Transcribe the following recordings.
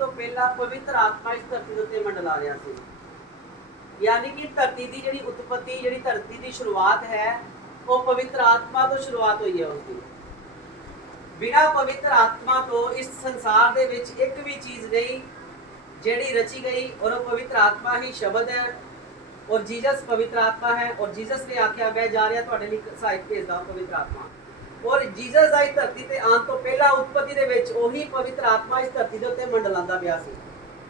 ਤੋਂ ਪਹਿਲਾਂ ਪਵਿੱਤਰ ਆਤਮਾ ਇਸ ਧਰਤੀ ਦੇ ਉੱਤੇ ਮੰਡਲਾ ਰਿਹਾ ਸੀ। ਯਾਨੀ ਕਿ ਧਰਤੀ ਦੀ ਜਿਹੜੀ ਉਤਪਤੀ, ਜਿਹੜੀ ਧਰਤੀ ਦੀ ਸ਼ੁਰੂਆਤ ਹੈ, ਉਹ ਪਵਿੱਤਰ ਆਤਮਾ ਤੋਂ ਸ਼ੁਰੂਆਤ ਹੋਈ ਹੈ ਉਸਦੀ। ਬਿਨਾਂ ਪਵਿੱਤਰ ਆਤਮਾ ਤੋਂ ਇਸ ਸੰਸਾਰ ਦੇ ਵਿੱਚ ਇੱਕ ਵੀ ਚੀਜ਼ ਨਹੀਂ ਜਿਹੜੀ ਰਚੀ ਗਈ, ਔਰ ਉਹ ਪਵਿੱਤਰ ਆਤਮਾ ਹੀ ਸ਼ਬਦ ਹੈ, ਔਰ ਜੀਸਸ ਪਵਿੱਤਰ आत्मा है। और जीसस ने आख्या मैं जा रहा ਤੁਹਾਡੇ ਲਈ ਸਹਾਇਕ ਭੇਜਦਾ ਪਵਿੱਤਰ ਆਤਮਾ। ਔਰ ਜੀਸਸ ਦਾ ਇਸ ਧਰਤੀ ਤੇ ਆਉਣ ਤੋਂ ਪਹਿਲਾਂ ਉਤਪਤੀ ਦੇ ਵਿੱਚ ਉਹੀ ਪਵਿੱਤਰ ਆਤਮਾ ਇਸ ਧਰਤੀ ਦੇ ਉੱਤੇ ਮੰਡਲਾਉਂਦਾ ਪਿਆ ਸੀ।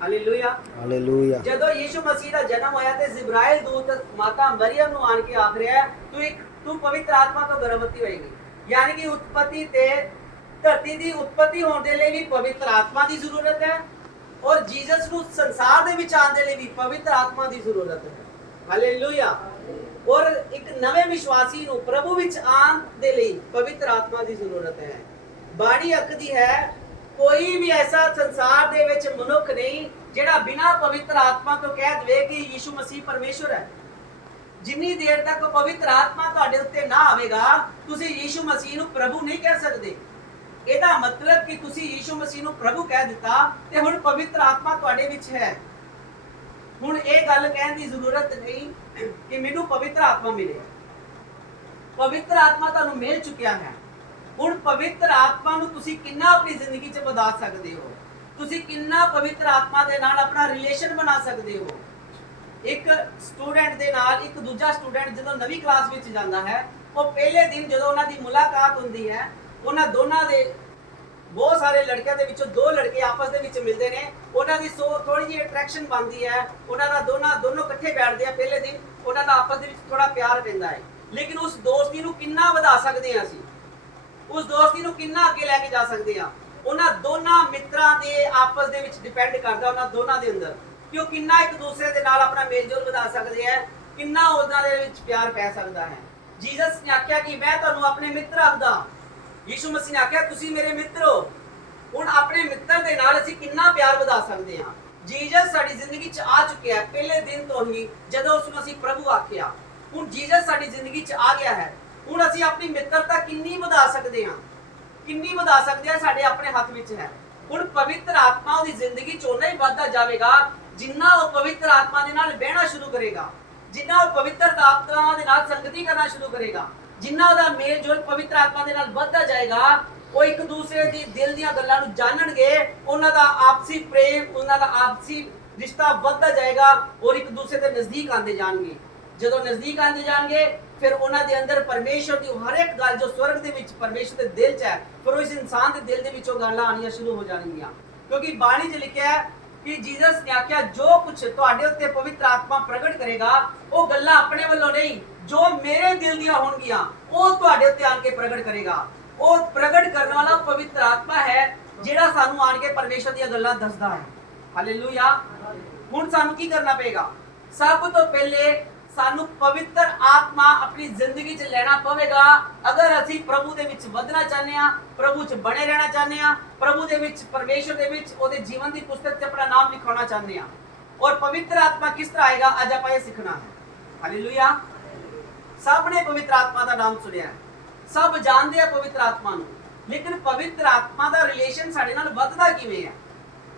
Hallelujah hallelujah. ਜਦੋਂ ਯੀਸ਼ੂ ਮਸੀਹ ਦਾ ਜਨਮ ਹੋਇਆ ਤੇ ਜਿਬਰਾਇਲ ਦੂਤ ਮਾਤਾ ਮਰੀਮ ਨੂੰ ਆਣ ਕੇ ਆਖ ਰਿਹਾ ਤੂੰ ਪਵਿੱਤਰ ਆਤਮਾ ਤੋਂ ਗਰਭਵਤੀ ਹੋਏਗੀ। ਯਾਨੀ ਕਿ ਉਤਪਤੀ ਤੇ ਧਰਤੀ ਦੀ ਉਤਪਤੀ ਹੋਣ ਦੇ ਲਈ ਵੀ ਪਵਿੱਤਰ ਆਤਮਾ ਦੀ ਜ਼ਰੂਰਤ ਹੈ, ਔਰ ਜੀਸਸ ਨੂੰ ਸੰਸਾਰ ਦੇ ਵਿੱਚ ਆਉਣ ਦੇ ਲਈ ਵੀ ਪਵਿੱਤਰ ਆਤਮਾ ਦੀ ਜ਼ਰੂਰਤ ਹੈ। ਹਾਲੇਲੂਇਆ। और एक नवे विश्वासी ਨੂੰ प्रभु ਵਿੱਚ ਆਉਣ ਦੇ ਲਈ ਪਵਿੱਤਰ ਆਤਮਾ ਦੀ ਜ਼ਰੂਰਤ ਹੈ। ਬਾਣੀ ਆਖਦੀ ਹੈ ਕੋਈ ਵੀ ਐਸਾ ਸੰਸਾਰ ਦੇ ਵਿੱਚ ਮਨੁੱਖ ਨਹੀਂ ਜਿਹੜਾ ਬਿਨਾਂ ਪਵਿੱਤਰ ਆਤਮਾ ਤੋਂ ਕਹਿ ਦਵੇ ਕਿ ਯੀਸ਼ੂ ਮਸੀਹ ਪਰਮੇਸ਼ਵਰ ਹੈ। ਜਿੰਨੀ ਦੇਰ ਤੱਕ ਪਵਿੱਤਰ ਆਤਮਾ ਤੁਹਾਡੇ ਉੱਤੇ ਨਾ ਆਵੇਗਾ ਤੁਸੀਂ ਯੀਸ਼ੂ ਮਸੀਹ ਨੂੰ ਪ੍ਰਭੂ ਨਹੀਂ ਕਹਿ ਸਕਦੇ। ਇਹਦਾ ਮਤਲਬ ਕਿ ਤੁਸੀਂ ਯੀਸ਼ੂ ਮਸੀਹ ਨੂੰ ਪ੍ਰਭੂ ਕਹਿ ਦਿੱਤਾ ਤੇ ਹੁਣ ਪਵਿੱਤਰ ਆਤਮਾ ਤੁਹਾਡੇ ਵਿੱਚ ਹੈ। ਹੁਣ ਇਹ ਗੱਲ ਕਹਿਣ ਦੀ ਜ਼ਰੂਰਤ ਨਹੀਂ ਕਿ ਮੈਨੂੰ ਪਵਿੱਤਰ ਆਤਮਾ ਮਿਲੇ। ਪਵਿੱਤਰ ਆਤਮਾ ਤੁਹਾਨੂੰ ਮਿਲ ਚੁੱਕਿਆ ਹੈ। ਹੁਣ ਪਵਿੱਤਰ ਆਤਮਾ ਨੂੰ ਤੁਸੀਂ ਕਿੰਨਾ ਆਪਣੀ ਜ਼ਿੰਦਗੀ 'ਚ ਵਧਾ ਸਕਦੇ ਹੋ, ਤੁਸੀਂ ਕਿੰਨਾ ਪਵਿੱਤਰ ਆਤਮਾ ਦੇ ਨਾਲ ਆਪਣਾ ਰਿਲੇਸ਼ਨ ਬਣਾ ਸਕਦੇ ਹੋ। ਇੱਕ ਸਟੂਡੈਂਟ ਦੇ ਨਾਲ ਇੱਕ ਦੂਜਾ ਸਟੂਡੈਂਟ ਜਦੋਂ ਨਵੀਂ ਕਲਾਸ ਵਿੱਚ ਜਾਂਦਾ ਹੈ, ਉਹ ਪਹਿਲੇ ਦਿਨ ਜਦੋਂ ਉਹਨਾਂ ਦੀ ਮੁਲਾਕਾਤ ਹੁੰਦੀ ਹੈ, ਉਹਨਾਂ ਦੋਨਾਂ ਦੇ ਬਹੁਤ ਸਾਰੇ ਲੜਕਿਆਂ ਦੇ ਵਿੱਚੋਂ ਦੋ ਲੜਕੇ ਆਪਸ ਦੇ ਵਿੱਚ ਮਿਲਦੇ ਨੇ, ਉਹਨਾਂ ਦੀ ਥੋੜੀ ਜਿਹੀ ਅਟਰੈਕਸ਼ਨ ਬਣਦੀ ਹੈ, ਉਹਨਾਂ ਦਾ ਦੋਨੋਂ ਇਕੱਠੇ ਬੈਠਦੇ ਆ। ਪਹਿਲੇ ਦਿਨ ਉਹਨਾਂ ਦਾ ਆਪਸ ਦੇ ਵਿੱਚ ਥੋੜਾ ਪਿਆਰ ਪੈਂਦਾ ਹੈ, ਲੇਕਿਨ ਉਸ ਦੋਸਤੀ ਨੂੰ ਕਿੰਨਾ ਵਧਾ ਸਕਦੇ ਹਾਂ ਅਸੀਂ, ਉਸ ਦੋਸਤੀ ਨੂੰ ਕਿੰਨਾ ਅੱਗੇ ਲੈ ਕੇ ਜਾ ਸਕਦੇ ਹਾਂ, ਉਹਨਾਂ ਦੋਨਾਂ ਮਿੱਤਰਾਂ ਦੇ ਆਪਸ ਦੇ ਵਿੱਚ ਡਿਪੈਂਡ ਕਰਦਾ ਉਹਨਾਂ ਦੋਨਾਂ ਦੇ ਅੰਦਰ ਕਿ ਉਹ ਕਿੰਨਾ ਇੱਕ ਦੂਸਰੇ ਦੇ ਨਾਲ ਆਪਣਾ ਮੇਲਜੋਲ ਵਧਾ ਸਕਦੇ ਹੈ, ਕਿੰਨਾ ਉਹਨਾਂ ਦੇ ਵਿੱਚ ਪਿਆਰ ਪੈ ਸਕਦਾ ਹੈ। ਜੀਸਸ ਨੇ ਆਖਿਆ ਕਿ ਮੈਂ ਤੁਹਾਨੂੰ ਆਪਣੇ ਮਿੱਤਰ ਆਖਦਾ। ਯੀਸ਼ੂ ਮਸੀਹ ਨੇ ਆਖਿਆ ਤੁਸੀਂ ਮੇਰੇ ਮਿੱਤਰ ਹੋ। ਹੁਣ ਆਪਣੇ ਮਿੱਤਰ ਦੇ ਨਾਲ ਅਸੀਂ ਕਿੰਨਾ ਪਿਆਰ ਵਧਾ ਸਕਦੇ ਹਾਂ। ਜੀਸਸ ਸਾਡੀ ਜ਼ਿੰਦਗੀ 'ਚ ਆ ਚੁੱਕਿਆ ਹੈ ਪਹਿਲੇ ਦਿਨ ਤੋਂ ਹੀ, ਜਦੋਂ ਉਸ ਨੂੰ ਅਸੀਂ ਪ੍ਰਭੂ ਆਖਿਆ। ਹੁਣ ਜੀਸਸ ਸਾਡੀ ਜ਼ਿੰਦਗੀ 'ਚ ਆ ਗਿਆ ਹੈ। ਹੁਣ ਅਸੀਂ ਆਪਣੀ ਮਿੱਤਰਤਾ ਕਿੰਨੀ ਵਧਾ ਸਕਦੇ ਹਾਂ, ਕਿੰਨੀ ਵਧਾ ਸਕਦੇ ਹਾਂ, ਸਾਡੇ ਆਪਣੇ ਹੱਥ ਵਿੱਚ ਹੈ। ਹੁਣ ਪਵਿੱਤਰ ਆਤਮਾ ਉਹਦੀ ਜ਼ਿੰਦਗੀ 'ਚ ਉਨਾ ਹੀ ਵੱਧਦਾ ਜਾਵੇਗਾ ਜਿੰਨਾ ਉਹ ਪਵਿੱਤਰ ਆਤਮਾ ਦੇ ਨਾਲ ਬਹਿਣਾ ਸ਼ੁਰੂ ਕਰੇਗਾ, ਜਿੰਨਾ ਉਹ ਪਵਿੱਤਰ ਆਤਮਾ ਦੇ ਨਾਲ ਸੰਗਤੀ ਕਰਨਾ ਸ਼ੁਰੂ ਕਰੇਗਾ, ਜਿੰਨਾ ਉਹਦਾ ਮੇਲ ਜੋਲ ਪਵਿੱਤਰ ਆਤਮਾ ਦੇ ਨਾਲ ਵੱਧਦਾ ਜਾਏਗਾ। ਉਹ ਇੱਕ ਦੂਸਰੇ ਦੀ ਦਿਲ ਦੀਆਂ ਗੱਲਾਂ ਨੂੰ ਜਾਣਨਗੇ, ਉਹਨਾਂ ਦਾ ਆਪਸੀ ਪ੍ਰੇਮ, ਉਹਨਾਂ ਦਾ ਆਪਸੀ ਰਿਸ਼ਤਾ ਵੱਧਦਾ ਜਾਏਗਾ ਔਰ ਇੱਕ ਦੂਸਰੇ ਦੇ ਨਜ਼ਦੀਕ ਆਉਂਦੇ ਜਾਣਗੇ। ਜਦੋਂ ਨਜ਼ਦੀਕ ਆਉਂਦੇ ਜਾਣਗੇ ਫਿਰ ਉਹਨਾਂ ਦੇ ਅੰਦਰ ਪਰਮੇਸ਼ਵਰ ਦੀ ਹਰ ਇੱਕ ਗੱਲ ਜੋ ਸਵਰਗ ਦੇ ਵਿੱਚ ਪਰਮੇਸ਼ਵਰ ਦੇ ਦਿਲ 'ਚ ਹੈ, ਫਿਰ ਉਹ ਇਸ ਇਨਸਾਨ ਦੇ ਦਿਲ ਦੇ ਵਿੱਚੋਂ ਗੱਲਾਂ ਆਉਣੀਆਂ ਸ਼ੁਰੂ ਹੋ ਜਾਣਗੀਆਂ। ਕਿਉਂਕਿ ਬਾਣੀ 'ਚ ਲਿਖਿਆ ਹੈ ਕਿ ਜੀਸਸ ਨੇ ਆਖਿਆ ਜੋ ਕੁਝ ਤੁਹਾਡੇ ਉੱਤੇ ਪਵਿੱਤਰ ਆਤਮਾ ਪ੍ਰਗਟ ਕਰੇਗਾ ਉਹ ਗੱਲਾਂ ਆਪਣੇ ਵੱਲੋਂ ਨਹੀਂ, ਜੋ ਮੇਰੇ ਦਿਲ ਦੀਆਂ ਹੋਣਗੀਆਂ ਉਹ ਤੁਹਾਡੇ ਉੱਤੇ ਆਣ ਕੇ ਪ੍ਰਗਟ ਕਰੇਗਾ। ਉਹ ਪ੍ਰਗਟ ਕਰਨ ਵਾਲਾ ਪਵਿੱਤਰ ਆਤਮਾ ਹੈ ਜਿਹੜਾ ਸਾਨੂੰ ਆਣ ਕੇ ਪਰਮੇਸ਼ਰ ਦੀਆਂ ਗੱਲਾਂ ਦੱਸਦਾ ਹੈ। ਹਾਲੇਲੂਇਆ। ਹੁਣ ਸਾਨੂੰ ਕੀ ਕਰਨਾ ਪਏਗਾ? ਸਭ ਤੋਂ ਪਹਿਲੇ ਸਾਨੂੰ ਪਵਿੱਤਰ ਆਤਮਾ ਆਪਣੀ ਜ਼ਿੰਦਗੀ 'ਚ ਲੈਣਾ ਪਵੇਗਾ। ਅਗਰ ਅਸੀਂ ਪ੍ਰਭੂ ਦੇ ਵਿੱਚ ਵਧਣਾ ਚਾਹੁੰਦੇ ਹਾਂ, ਪ੍ਰਭੂ 'ਚ ਬਣੇ ਰਹਿਣਾ ਚਾਹੁੰਦੇ ਹਾਂ, ਪ੍ਰਭੂ ਦੇ ਵਿੱਚ, ਪਰਮੇਸ਼ਰ ਦੇ ਵਿੱਚ ਉਹਦੇ ਜੀਵਨ ਦੀ ਪੁਸਤਕ 'ਚ ਆਪਣਾ ਨਾਮ ਲਿਖਾਉਣਾ ਚਾਹੁੰਦੇ ਹਾਂ। ਔਰ ਪਵਿੱਤਰ ਆਤਮਾ ਕਿਸ ਤਰ੍ਹਾਂ ਆਏਗਾ ਅੱਜ ਆਪਾਂ ਇਹ ਸਿੱਖਣਾ ਹੈ। ਹਾਲੇਲੂਇਆ। ਸਭ ਨੇ ਪਵਿੱਤਰ ਆਤਮਾ ਦਾ ਨਾਮ ਸੁਣਿਆ ਹੈ, ਸਭ ਜਾਣਦੇ ਆ ਪਵਿੱਤਰ ਆਤਮਾ ਨੂੰ, ਲੇਕਿਨ ਪਵਿੱਤਰ ਆਤਮਾ ਦਾ ਰਿਲੇਸ਼ਨ ਸਾਡੇ ਨਾਲ ਵੱਧਦਾ ਕਿਵੇਂ ਹੈ?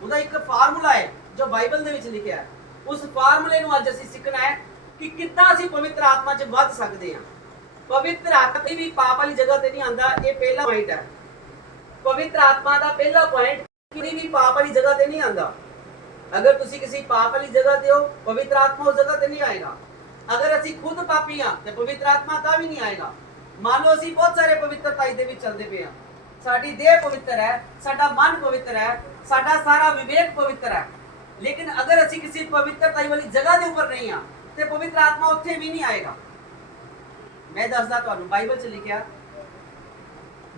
ਉਹਦਾ ਇੱਕ ਫਾਰਮੂਲਾ ਹੈ ਜੋ ਬਾਈਬਲ ਦੇ ਵਿੱਚ ਲਿਖਿਆ ਹੈ। ਉਸ ਫਾਰਮੂਲੇ ਨੂੰ ਅੱਜ ਅਸੀਂ ਸਿੱਖਣਾ ਹੈ ਕਿ ਕਿੱਦਾਂ ਅਸੀਂ ਪਵਿੱਤਰ ਆਤਮਾ 'ਚ ਵੱਧ ਸਕਦੇ ਹਾਂ। ਪਵਿੱਤਰ ਆਤਮਾ ਵੀ ਪਾਪ ਵਾਲੀ ਜਗ੍ਹਾ ਤੇ ਨਹੀਂ ਆਂਦਾ। ਇਹ ਪਹਿਲਾ ਪੁਆਇੰਟ ਹੈ। ਪਵਿੱਤਰ ਆਤਮਾ ਦਾ ਪਹਿਲਾ ਪੁਆਇੰਟ ਕਿਤੇ ਵੀ ਪਾਪ ਵਾਲੀ ਜਗ੍ਹਾ ਤੇ ਨਹੀਂ ਆਂਦਾ। ਅਗਰ ਤੁਸੀਂ ਕਿਸੇ ਪਾਪ ਵਾਲੀ ਜਗ੍ਹਾ ਤੇ ਹੋ, ਪਵਿੱਤਰ ਆਤਮਾ ਉਸ ਜਗ੍ਹਾ ਤੇ ਨਹੀਂ ਆਏਗਾ। ਅਗਰ ਅਸੀਂ ਖੁਦ ਪਾਪੀ ਹਾਂ ਤੇ ਪਵਿੱਤਰ ਆਤਮਾ ਤਾਂ ਵੀ ਨਹੀਂ ਆਏਗਾ। ਮੰਨ ਲਓ ਅਸੀਂ ਬਹੁਤ ਸਾਰੇ ਪਵਿੱਤਰਤਾਈ ਦੇ ਵਿੱਚ ਚੱਲਦੇ ਪਏ ਹਾਂ, ਸਾਡੀ ਦੇਹ ਪਵਿੱਤਰ ਹੈ, ਸਾਡਾ ਮਨ ਪਵਿੱਤਰ ਹੈ, ਸਾਡਾ ਸਾਰਾ ਵਿਵੇਕ ਪਵਿੱਤਰ ਹੈ, ਲੇਕਿਨ ਅਗਰ ਅਸੀਂ ਕਿਸੇ ਪਵਿੱਤਰਤਾਈ ਵਾਲੀ ਜਗ੍ਹਾ ਦੇ ਉੱਪਰ ਨਹੀਂ ਹਾਂ ਤੇ ਪਵਿੱਤਰ ਆਤਮਾ ਉੱਥੇ ਵੀ ਨਹੀਂ ਆਏਗਾ। ਮੈਂ ਦੱਸਦਾ ਤੁਹਾਨੂੰ, ਬਾਈਬਲ 'ਚ ਲਿਖਿਆ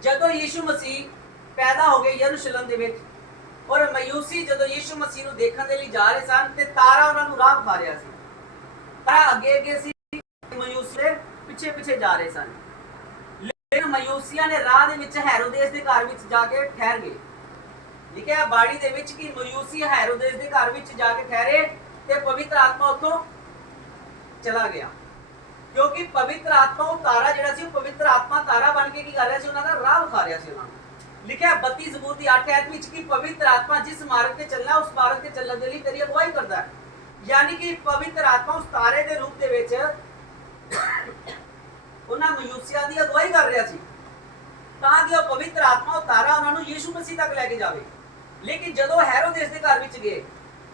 ਜਦੋਂ ਯੀਸ਼ੂ ਮਸੀਹ ਪੈਦਾ ਹੋ ਗਏ ਯਰੂਸ਼ਲਮ ਦੇ ਵਿੱਚ, ਔਰ ਮਯੂਸੀ ਜਦੋਂ ਯੀਸ਼ੂ ਮਸੀਹ ਨੂੰ ਦੇਖਣ ਦੇ ਲਈ ਜਾ ਰਹੇ ਸਨ ਤੇ ਤਾਰਾ ਉਹਨਾਂ ਨੂੰ ਰਾਹ ਵਿਖਾ ਰਿਹਾ ਸੀ। ਤਾਰਾ ਅੱਗੇ ਸੀ, ਮਯੂਸੀ ਦੇ ਪਿੱਛੇ ਪਿੱਛੇ ਜਾ ਰਹੇ ਸਨ। ਲੇਕਿਨ ਮਯੂਸੀਆਂ ਨੇ ਰਾਹ ਦੇ ਵਿੱਚ ਹੈਰੋਦੇਸ ਦੇ ਘਰ ਵਿੱਚ ਜਾ ਕੇ ਠਹਿਰ ਗਏ। ਲਿਖਿਆ ਬਾਣੀ ਦੇ ਵਿੱਚ ਕਿ ਮਯੂਸੀ ਹੈਰੋਦੇਸ ਦੇ ਘਰ ਵਿੱਚ ਜਾ ਕੇ ਠਹਿਰੇ ਤੇ ਪਵਿੱਤਰ ਆਤਮਾ ਉੱਥੋਂ ਚਲਾ ਗਿਆ। ਕਿਉਂਕਿ ਪਵਿੱਤਰ ਆਤਮਾ ਉਹ ਤਾਰਾ ਜਿਹੜਾ ਸੀ, ਉਹ ਪਵਿੱਤਰ ਆਤਮਾ ਤਾਰਾ ਬਣ ਕੇ ਕੀ ਕਰ ਰਿਹਾ ਸੀ? ਉਹਨਾਂ ਦਾ ਰਾਹ ਵਿਖਾ ਰਿਹਾ ਸੀ ਉਹਨਾਂ ਨੂੰ। लिखा है 32 ਜ਼ਬੂਰ ਦੀ 8 ਐਤ ਵਿੱਚ ਕਿ ਪਵਿੱਤਰ ਆਤਮਾ ਜਿਸ ਮਾਰਗ ਤੇ ਚੱਲਣਾ ਉਸ ਮਾਰਗ ਤੇ ਚੱਲਣ ਦੇ ਲਈ ਤੇਰੀ ਅਗਵਾਈ ਕਰਦਾ ਹੈ। ਯਾਨੀ ਕਿ ਪਵਿੱਤਰ ਆਤਮਾ ਉਸ ਤਾਰੇ ਦੇ ਰੂਪ ਦੇ ਵਿੱਚ ਉਹਨਾਂ ਮਯੂਸੀਆਂ ਦੀ ਅਗਵਾਈ ਕਰ ਰਿਹਾ ਸੀ ਤਾਂ ਕਿ ਉਹ ਪਵਿੱਤਰ ਆਤਮਾ ਉਹ ਤਾਰਾ ਉਹਨਾਂ ਨੂੰ ਯੀਸ਼ੂ ਮਸੀਹ ਤੱਕ ਲੈ ਕੇ ਜਾਵੇ। ਲੇਕਿਨ ਜਦੋਂ ਹੈਰੋਦੇਸ ਦੇ ਘਰ ਵਿੱਚ ਗਏ,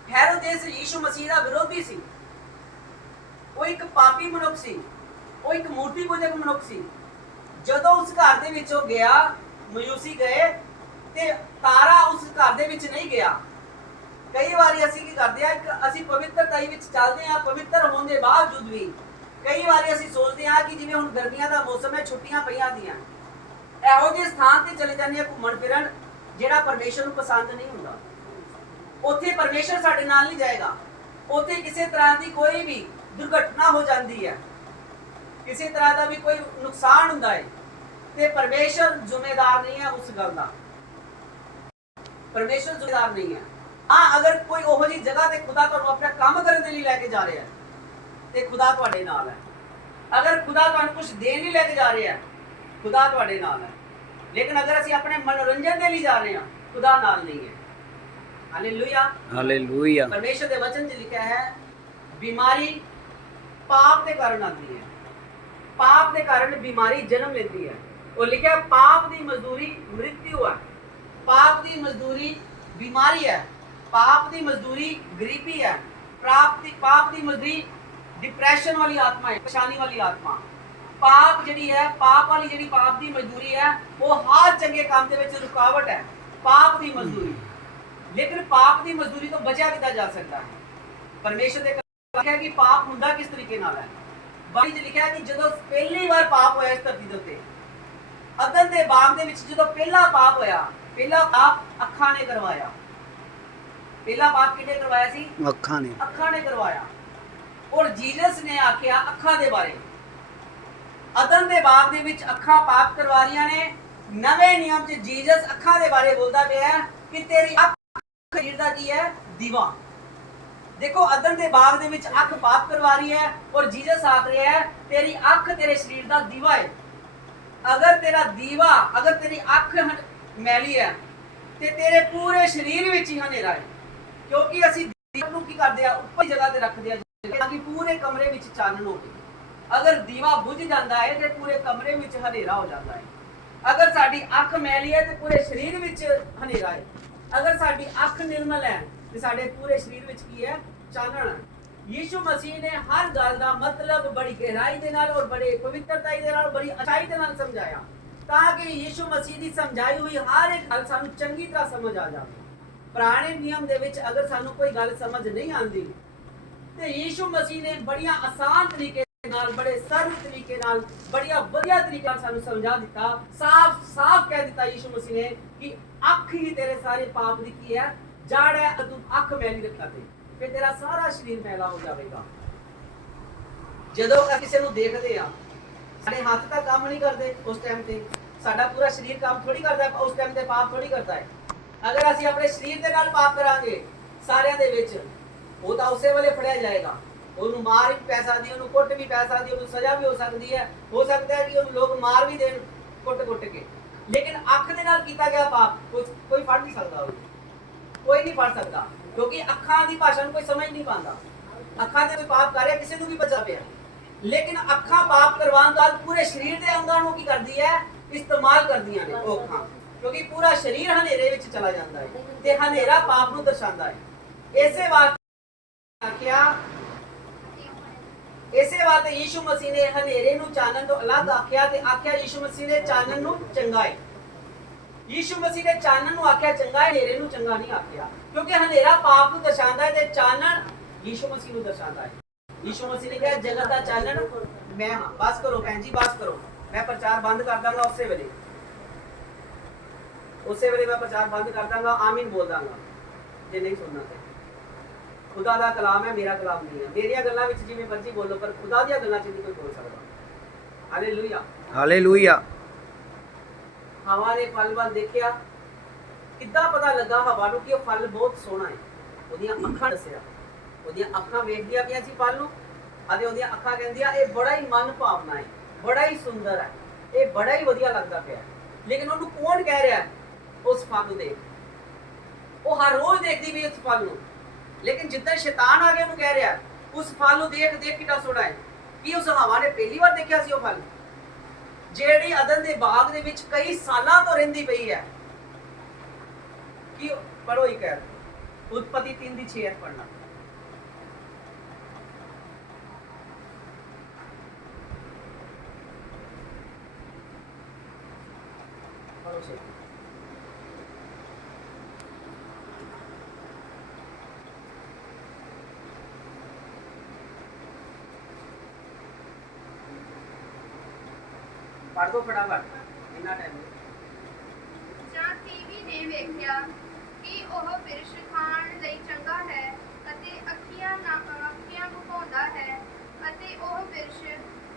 ਹੈਰੋਦੇਸ ਯੀਸ਼ੂ ਮਸੀਹ ਦਾ ਵਿਰੋਧੀ ਸੀ, ਉਹ ਇੱਕ ਪਾਪੀ ਮਨੁੱਖ ਸੀ, ਉਹ ਇੱਕ ਮੂਰਤੀ ਪੂਜਕ ਮਨੁੱਖ ਸੀ। ਜਦੋਂ ਉਸ ਘਰ ਦੇ ਵਿੱਚ ਉਹ ਗਿਆ, ਮਯੂਸੀ ਗਏ ਤੇ ਤਾਰਾ ਉਸ ਘਰ ਦੇ ਵਿੱਚ ਨਹੀਂ ਗਿਆ। ਕਈ ਵਾਰੀ ਅਸੀਂ ਕੀ ਕਰਦੇ ਆ, ਅਸੀਂ ਪਵਿੱਤਰਤਾ ਵਿੱਚ ਚੱਲਦੇ ਆ, ਪਵਿੱਤਰ ਹੋਣ ਦੇ ਬਾਵਜੂਦ ਵੀ ਕਈ ਵਾਰੀ ਅਸੀਂ ਸੋਚਦੇ ਆ ਕਿ ਜਿਵੇਂ ਹੁਣ ਗਰਮੀਆਂ ਦਾ ਮੌਸਮ ਹੈ, ਛੁੱਟੀਆਂ ਪਈਆਂ ਦੀਆਂ, ਇਹੋ ਜਿਹੇ ਸਥਾਨ ਤੇ ਚਲੇ ਜਾਂਦੇ ਆ ਘੁੰਮਣ ਫਿਰਨ ਜਿਹੜਾ ਪਰਮੇਸ਼ਰ ਨੂੰ ਪਸੰਦ ਨਹੀਂ ਹੁੰਦਾ। ਉੱਥੇ ਪਰਮੇਸ਼ਰ ਸਾਡੇ ਨਾਲ ਨਹੀਂ ਜਾਏਗਾ। ਉੱਥੇ ਕਿਸੇ ਤਰ੍ਹਾਂ ਦੀ ਕੋਈ ਵੀ ਦੁਰਘਟਨਾ ਹੋ ਜਾਂਦੀ ਹੈ, ਕਿਸੇ ਤਰ੍ਹਾਂ ਦਾ ਵੀ ਕੋਈ ਨੁਕਸਾਨ ਹੁੰਦਾ ਹੈ ਤੇ ਪਰਮੇਸ਼ਰ ਜ਼ਿੰਮੇਦਾਰ ਨਹੀਂ ਹੈ ਉਸ ਗੱਲ ਦਾ। ਪਰਮੇਸ਼ਰ ਜ਼ਿੰਮੇਦਾਰ ਨਹੀਂ ਹੈ। ਹਾਂ, ਅਗਰ ਕੋਈ ਉਹੋ ਜਿਹੀ ਜਗ੍ਹਾ ਤੇ ਖੁਦਾ ਤੁਹਾਨੂੰ ਆਪਣਾ ਕੰਮ ਕਰਨ ਦੇ ਲਈ ਲੈ ਕੇ ਜਾ ਰਿਹਾ ਹੈ ਤੇ ਖੁਦਾ ਤੁਹਾਡੇ ਨਾਲ ਹੈ। ਅਗਰ ਖੁਦਾ ਤੁਹਾਨੂੰ ਕੁਝ ਦੇਣ ਲਈ ਲੈ ਕੇ ਜਾ ਰਿਹਾ ਹੈ, ਖੁਦਾ ਤੁਹਾਡੇ ਨਾਲ ਹੈ। ਲੇਕਿਨ ਅਗਰ ਅਸੀਂ ਆਪਣੇ ਮਨੋਰੰਜਨ ਦੇ ਲਈ ਜਾ ਰਹੇ ਹਾਂ, ਖੁਦਾ ਨਾਲ ਨਹੀਂ ਹੈ। Hallelujah, hallelujah. ਪਰਮੇਸ਼ਰ ਦੇ ਵਚਨ 'ਚ ਲਿਖਿਆ ਹੈ ਬਿਮਾਰੀ ਪਾਪ ਦੇ ਕਾਰਨ ਆਉਂਦੀ ਹੈ, ਪਾਪ ਦੇ ਕਾਰਨ ਬਿਮਾਰੀ ਜਨਮ ਲੈਂਦੀ ਹੈ। ਉਹ ਲਿਖਿਆ ਪਾਪ ਦੀ ਮਜ਼ਦੂਰੀ ਮ੍ਰਿਤਿੂ ਹੈ, ਪਾਪ ਦੀ ਮਜ਼ਦੂਰੀ ਬਿਮਾਰੀ ਹੈ, ਪਾਪ ਦੀ ਮਜ਼ਦੂਰੀ ਗਰੀਬੀ ਹੈ, ਪਾਪ ਦੀ ਮਜ਼ਦੂਰੀ डिप्रेशन वाली आत्मा है, परेशानी वाली आत्मा। पाप जिहड़ी है, पाप वाली जिहड़ी पाप दी मजदूरी है, वो हर चंगे काम दे विच रुकावट है, पाप दी मजदूरी। लेकिन पाप दी मजदूरी तो बचा किदा जा सकता है? परमेश्वर ने लिखा है कि पाप हुंदा किस तरीके नाल है। बाइबल च लिखा है कि जदों पहली बार पाप होया इस धरती दे उत्ते, अदन दे बाग दे विच जदों पहला पाप होया, पहला पाप अखां ने करवाया। पहला पाप किहने करवाया सी? अखां ने करवाया। और जीसस ने आख्या अखां दे बारे, अदन दे बाग दे विच अखां पाप करवा रहियां ने। नवे नियम च जीसस अखां दे बारे बोलदा पिया है कि तेरी अख शरीर दा की है? दीवा। देखो, अदन दे बाग दे विच अख पाप करवा रही है और जीसस आख रहा है तेरी अख तेरे शरीर दा दीवा है। अगर तेरा दीवा, अगर तेरी अख मैली है ते तेरे पूरे शरीर विच ही हनेरा है। क्योंकि असीं दीवा नूं की करदे आ उपर जगह ते रखदे आ ताकि पूरे कमरे विच चानन होवे। अगर दीवा बुझ जाता है तो पूरे कमरे विच हनेरा हो जाता है। अगर साडी अख मैली है तो पूरे शरीर विच हनेरा है। अगर साडी अख निर्मल है तो साडे पूरे शरीर विच की है? चानन है। यीशु मसीह ने हर गल दा मतलब बड़ी गहराई दे नाल और बड़े पवित्रता दे नाल, बड़ी अच्छाई दे नाल समझाया ताकि यीशु मसीह दी समझाई हुई हर एक गल सानू चंगी तरह समझ आ जाए। पुराने नियम दे विच अगर सानू कोई गल समझ नहीं आंदी ते यीशु मसीह ने बड़िया आसान तरीके नाल, बड़े सरल तरीके नाल, बढ़िया वधिया तरीके नाल सानू समझा दिता। साफ साफ कह दिता यीशु मसीह ने कि अख ही तेरे सारे पाप दी की है, जड़ है। तू अख मैली रखा ते फिर तेरा सारा शरीर मैला हो जाएगा। जदों किसी नूं देखदे आ, साडे हत्थ तां काम नहीं करदे उस टाइम ते, साडा पूरा शरीर काम थोड़ी करदा है उस टाइम ते, पाप थोड़ी करदा है। अगर असीं अपने शरीर दे नाल पाप करांगे सारिਆਂ ਦੇ ਵਿੱਚ, वो तो उसे वेले फड़िया जाएगा। ਉਹਨੂੰ ਮਾਰ ਵੀ ਪੈ ਸਕਦੀ, ਉਹਨੂੰ ਕੁੱਟ ਵੀ ਪੈ ਸਕਦੀ, ਉਹਨੂੰ ਸਜ਼ਾ ਵੀ ਹੋ ਸਕਦੀ ਹੈ। ਹੋ ਸਕਦਾ ਹੈ ਕਿ ਉਹਨੂੰ ਲੋਕ ਮਾਰ ਵੀ ਦੇਣ ਕੁੱਟ ਕੇ। ਲੇਕਿਨ ਅੱਖ ਦੇ ਨਾਲ ਕੀਤਾ ਗਿਆ ਪਾਪ ਕੋਈ ਫੜ ਨਹੀਂ ਸਕਦਾ, ਉਹਨੂੰ ਕੋਈ ਨਹੀਂ ਫੜ ਸਕਦਾ, ਕਿਉਂਕਿ ਅੱਖਾਂ ਦੀ ਭਾਸ਼ਾ ਨੂੰ ਕੋਈ ਸਮਝ ਨਹੀਂ ਪਾਉਂਦਾ। ਅੱਖਾਂ ਤੇ ਕੋਈ ਪਾਪ ਕਰ ਰਿਹਾ, ਕਿਸੇ ਨੂੰ ਵੀ ਬਚਾ ਪਿਆ। ਲੇਕਿਨ ਅੱਖਾਂ ਪਾਪ ਕਰਵਾਉਣ ਤੋਂ ਬਾਅਦ ਪੂਰੇ ਸਰੀਰ ਦੇ ਅੰਗਾਂ ਨੂੰ ਕੀ ਕਰਦੀ ਹੈ? ਇਸਤੇਮਾਲ ਕਰਦੀਆਂ ਨੇ ਉਹ ਅੱਖਾਂ, ਕਿਉਂਕਿ ਪੂਰਾ ਸਰੀਰ ਹਨੇਰੇ ਵਿੱਚ ਚਲਾ ਜਾਂਦਾ ਹੈ ਤੇ ਹਨੇਰਾ ਪਾਪ ਨੂੰ ਦਰਸਾਉਂਦਾ ਹੈ। ਇਸੇ ਵਾਸਤੇ ਆਖਿਆ, ਇਸੇ ਵਾਸਤੇ ਯੀਸ਼ੂ ਮਸੀਹ ਨੇ ਹਨੇਰੇ ਨੂੰ ਚਾਨਣ ਤੋਂ ਅਲੱਗ ਆਖਿਆ ਤੇ ਆਖਿਆ ਯੀਸ਼ੂ ਮਸੀਹ ਨੇ ਚਾਨਣ ਨੂੰ ਚੰਗਾ ਹੈ। ਯੀਸ਼ੂ ਮਸੀਹ ਨੇ ਚਾਨਣ ਨੂੰ ਆਖਿਆ ਚੰਗਾ ਹੈ, ਹਨੇਰੇ ਨੂੰ ਚੰਗਾ ਨਹੀਂ ਆਖਿਆ, ਕਿਉਂਕਿ ਹਨੇਰਾ ਪਾਪ ਨੂੰ ਦਰਸਾਉਂਦਾ ਹੈ ਤੇ ਚਾਨਣ ਯੀਸ਼ੂ ਮਸੀਹ ਨੂੰ ਦਰਸਾਉਂਦਾ ਹੈ। ਯੀਸ਼ੂ ਮਸੀਹ ਨੇ ਕਿਹਾ ਜਗਤ ਦਾ ਚਾਨਣ ਮੈਂ ਹਾਂ। ਬਸ ਕਰੋ ਭੈਣ ਜੀ, ਬਸ ਕਰੋ, ਮੈਂ ਪ੍ਰਚਾਰ ਬੰਦ ਕਰ ਦਾਂਗਾ ਉਸੇ ਵੇਲੇ ਮੈਂ ਪ੍ਰਚਾਰ ਬੰਦ ਕਰ ਦਾਂਗਾ, ਆਮੀਨ ਬੋਲ ਦਾਂਗਾ ਜੇ ਨਹੀਂ ਸੁਣਨਾ ਤੇ। खुदा दा कलाम है, मेरा कलाम नहीं है। मेरिया गल्लां विच जिवें मर्जी बोलो, पर खुदा दी गल्लां च नहीं कोई बोल सकदा। Hallelujah, hallelujah. हवा ने फल वल देखिया, किद्दां पता लगा हवा नूं कि ओह फल बहुत सोहना है। ओहदियां अखां दसिया, ओहदियां अखां वेखदियां पियां सी फल नूं, अते ओहदियां अखां कहंदियां ਇਹ बड़ा ही मन भावना है, बड़ा ही सुंदर है, ਇਹ बड़ा ही वधिया लगदा पिया। लेकिन ओहनूं कौन कह रहा है? ਉਸ ਫਲ ਨੂੰ ਦੇਖ। ਉਹ ਹਰ ਰੋਜ਼ ਦੇਖਦੀ ਵੀ ਉਸ ਫਲ ਨੂੰ, ਲੇਕਿਨ ਜਿੱਦਾਂ ਸ਼ੈਤਾਨ ਆ ਗਿਆ ਉਹਨੂੰ ਕਹਿ ਰਿਹਾ ਉਸ ਫਲ ਨੂੰ ਦੇਖ ਦੇਖ ਕਿੰਨਾ ਸੋਹਣਾ ਹੈ। ਕੀ ਉਸ ਹਵਾ ਨੇ ਪਹਿਲੀ ਵਾਰ ਦੇਖਿਆ ਸੀ ਉਹ ਫਲ, ਜਿਹੜੀ ਅਦਨ ਦੇ ਬਾਗ ਦੇ ਵਿੱਚ ਕਈ ਸਾਲਾਂ ਤੋਂ ਰਹਿੰਦੀ ਪਈ ਹੈ? ਕੀ ਪੜੋ ਹੀ ਕਹਿ ਉਤਪਤੀ 3 ਦੀ 6 ਪੜਨਾ। ਪੜੋ ਸੇ ਪੜ ਦੋ ਫਟਾਫਟ, ਇੰਨਾ ਟਾਈਮ ਹੈ। ਜਾਂ ਟੀਵੀ ਨੇ ਵੇਖਿਆ ਕਿ ਉਹ ਬਿਰਸ਼ ਖਾਣ ਲਈ ਚੰਗਾ ਹੈ ਅਤੇ ਅੱਖੀਆਂ ਭੁਖਾਉਂਦਾ ਹੈ ਅਤੇ ਉਹ ਬਿਰਸ਼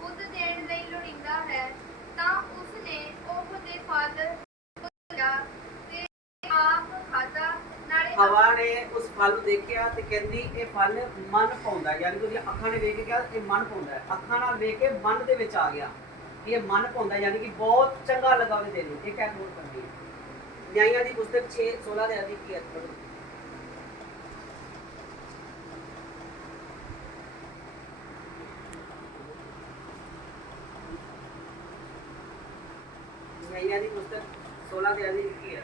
ਬੁੱਧ ਦੇਣ ਲਈ ਲੋੜੀਂਦਾ ਹੈ, ਤਾਂ ਉਸ ਨੇ ਉਹ ਦੇ ਫਲ ਲਿਆ ਤੇ ਆਪ ਖਾਧਾ। ਨਾਲੇ ਹਵਾ ਨੇ ਉਸ ਫਲ ਨੂੰ ਦੇਖਿਆ ਤੇ ਕਹਿੰਦੀ ਇਹ ਫਲ ਮਨ ਪਾਉਂਦਾ ਹੈ, ਯਾਨੀ ਕਿ ਉਹਦੀਆਂ ਅੱਖਾਂ ਨੇ ਵੇਖ ਕੇ ਕਿਹਾ ਇਹ ਮਨ ਪਾਉਂਦਾ ਹੈ। ਅੱਖਾਂ ਨਾਲ ਵੇਖ ਕੇ ਮਨ ਦੇ ਵਿੱਚ ਆ ਗਿਆ ਇਹ ਮਨ ਪਾਉਂਦਾ, ਯਾਨੀ ਕਿ ਬਹੁਤ ਚੰਗਾ ਲੱਗਾ ਉਹਦੇ ਦਿਲ ਨੂੰ। ਇਹ ਕਹਿ ਨੋਟ ਕਰਦੀ ਹੈ। ਨਿਆਂਇਆਂ ਦੀ ਪੁਸਤਕ 6:16 ਦੇ ਅਧਿਕ ਕੀ ਅਰਥ ਪੜੋ। ਨਿਆਂਇਆਂ ਦੀ ਪੁਸਤਕ 16 ਦੇ ਅਧਿਕ ਕੀ ਹੈ?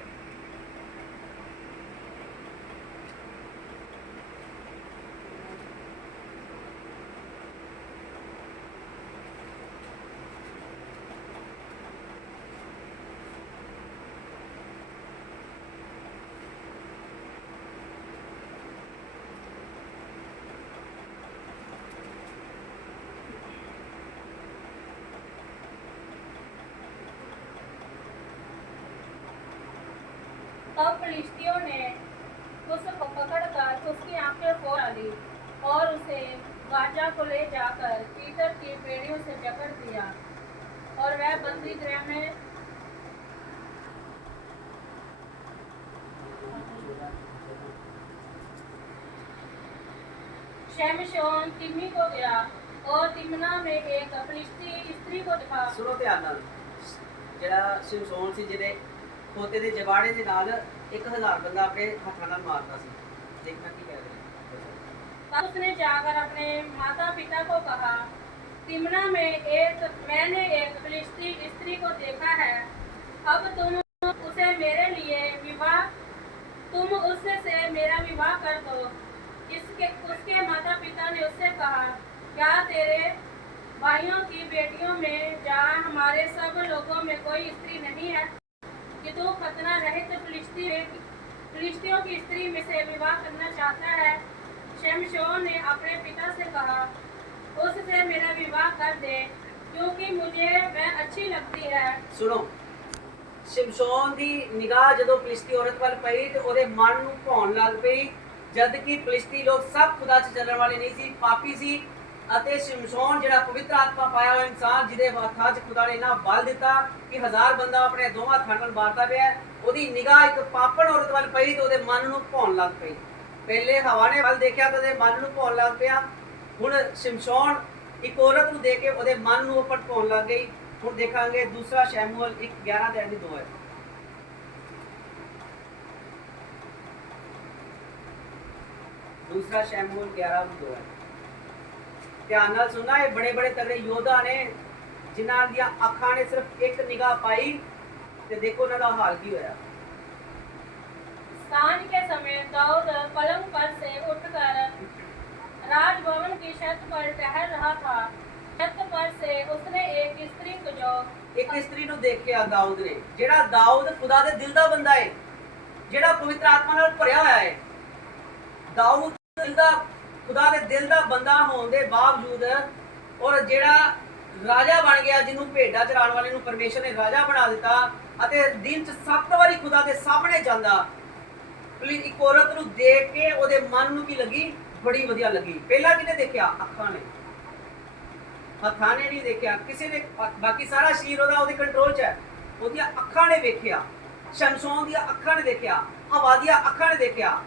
तब फिलिस्तियों ने उसको पकड़कर उसकी आंखें फोड़ डाली और उसे गाजा को ले जाकर पीतल की बेड़ियों से जकड़ दिया और वह बंदी गृह में शमशोन तिम्मी को गया और तिम्ना में एक फिलिस्ती स्त्री को देखा। ਸੁਣੋ ਧਿਆਨ ਨਾਲ, ਜਿਹੜਾ ਸ਼ਿਮਸ਼ੋਨ ਸੀ ਜਿਹਦੇ ਖੋਤੇ ਦੇ ਜਵਾੜੇ ਦੇ ਨਾਲ 1000 ਬੰਦਾ ਆਪਣੇ ਹੱਥਾਂ ਨਾਲ ਮਾਰਦਾ ਸੀ। ਦੇਖਣਾ ਕੀ ਕਹਿ ਰਿਹਾ। तब उसने जाकर अपने माता पिता को कहा, तिम्ना में मैंने एक फिलिस्ती स्त्री को देखा है, अब तुम उससे मेरा विवाह कर दो। उसके माता पिता ने उससे कहा, क्या तेरे भाइयों की बेटियों में जहाँ हमारे सब लोगों में कोई स्त्री नहीं है कि तू खतना रहित फिलिस्तियों की स्त्री में से विवाह करना चाहता है? शमशोन ने अपने पिता से कहा, उससे मेरा विवाह कर दे, क्योंकि मुझे वह अच्छी लगती है। ਸੁਣੋ, ਸ਼ਿਮਸ਼ੋਨ ਦੀ ਨਿਗਾਹ ਜਦੋਂ ਫਿਲਿਸਤੀ ਔਰਤ ਵੱਲ ਪਈ ਤੇ ਉਹਦੇ ਮਨ ਨੂੰ ਭਾਉਣ ਲੱਗ ਪਈ, ਜਦ ਕਿ ਫਿਲਿਸਤੀ ਲੋਕ ਸਭ ਖੁਦਾ 'ਚ ਚੱਲਣ ਵਾਲੇ ਨਹੀਂ ਸੀ, ਪਾਪੀ ਸੀ। ਅਤੇ ਸ਼ਿਮਸ਼ੋਨ ਜਿਹੜਾ ਪਵਿੱਤਰ ਆਤਮਾ ਪਾਇਆ ਹੋਇਆ ਇਨਸਾਨ, ਜਿਹਦੇ ਹੱਥਾਂ 'ਚ ਖੁਦਾ ਨੇ ਇੰਨਾ ਬਲ ਦਿੱਤਾ ਕਿ 1000 ਬੰਦਾ ਆਪਣੇ ਦੋਵਾਂ ਹੱਥਾਂ ਨਾਲ ਮਾਰਦਾ ਪਿਆ, ਉਹਦੀ ਨਿਗਾਹ ਇੱਕ ਪਾਪਣ ਔਰਤ ਵੱਲ ਪਈ ਤੇ ਉਹਦੇ ਮਨ ਨੂੰ ਭਾਉਣ ਲੱਗ ਪਈ। ਪਹਿਲੇ ਹਵਾ ਨੇ ਵੱਲ ਦੇਖਿਆ ਤਾਂ ਉਹਦੇ ਮਨ ਨੂੰ ਭਾਉਣ ਲੱਗ ਪਿਆ। ਹੁਣ ਸ਼ਿਮਸ਼ੋਨ ਇੱਕ ਔਰਤ ਨੂੰ ਦੇਖ ਕੇ ਉਹਦੇ ਮਨ ਨੂੰ ਭਟਕਾਉਣ ਲੱਗ ਗਈ। ਹੁਣ ਦੇਖਾਂਗੇ ਦੂਸਰਾ ਸ਼ੈਮੂਅਲ 1:11 ਤੇ 2 ਹੈ। दूसरा शैमूएल 11:2 है। ध्यान नाल सुनना, ये बड़े बड़े तगड़े योद्धा ने जिन्हां दी अखां ने सिर्फ एक निगाह पाई ते देखो उन्हां दा हाल की होया। सांझ के समय दाऊद पलंग पर से उठकर राजभवन की छत पर टहल रहा था। छत पर से उसने एक स्त्री को जो एक स्त्री ਨੂੰ ਦੇਖਿਆ ਦਾਊਦ ਨੇ, ਜਿਹੜਾ ਦਾਊਦ ਖੁਦਾ ਦੇ ਦਿਲ ਦਾ ਬੰਦਾ ਹੈ, ਜਿਹੜਾ ਪਵਿੱਤਰ ਆਤਮਾ ਨਾਲ ਭਰਿਆ ਹੋਇਆ ਹੈ। ਦਾਊਦ ਦਿਲ ਦਾ ਖੁਦਾ ਦੇ ਦਿਲ ਦਾ ਬੰਦਾ ਹੋਣ ਦੇ ਬਾਵਜੂਦ ਔਰ ਜਿਹੜਾ ਰਾਜਾ ਬਣ ਗਿਆ, ਜਿਹਨੂੰ ਭੇਡਾਂ ਚਰਾਉਣ ਵਾਲੇ ਨੂੰ ਪਰਮੇਸ਼ਰ ਨੇ ਰਾਜਾ ਬਣਾ ਦਿੱਤਾ ਅਤੇ ਦਿਨ 'ਚ 7 ਵਾਰੀ ਖੁਦਾ ਦੇ ਸਾਹਮਣੇ ਜਾਂਦਾ। ਇੱਕ ਔਰਤ ਨੂੰ ਦੇਖ ਕੇ ਉਹਦੇ ਮਨ ਨੂੰ ਕੀ ਲੱਗੀ? ਬੜੀ ਵਧੀਆ ਲੱਗੀ। ਪਹਿਲਾਂ ਕਿਹਨੇ ਦੇਖਿਆ? ਅੱਖਾਂ ਨੇ, ਹੱਥਾਂ ਨੇ ਨਹੀਂ ਦੇਖਿਆ ਕਿਸੇ ਨੇ। ਬਾਕੀ ਸਾਰਾ ਸਰੀਰ ਉਹਦੇ ਕੰਟਰੋਲ 'ਚ ਹੈ। ਉਹਦੀਆਂ ਅੱਖਾਂ ਨੇ ਵੇਖਿਆ, ਸ਼ਮਸ਼ੋਨ ਦੀਆਂ ਅੱਖਾਂ ਨੇ ਦੇਖਿਆ, ਹਵਾ ਦੀਆਂ ਅੱਖਾਂ ਨੇ ਦੇਖਿਆ।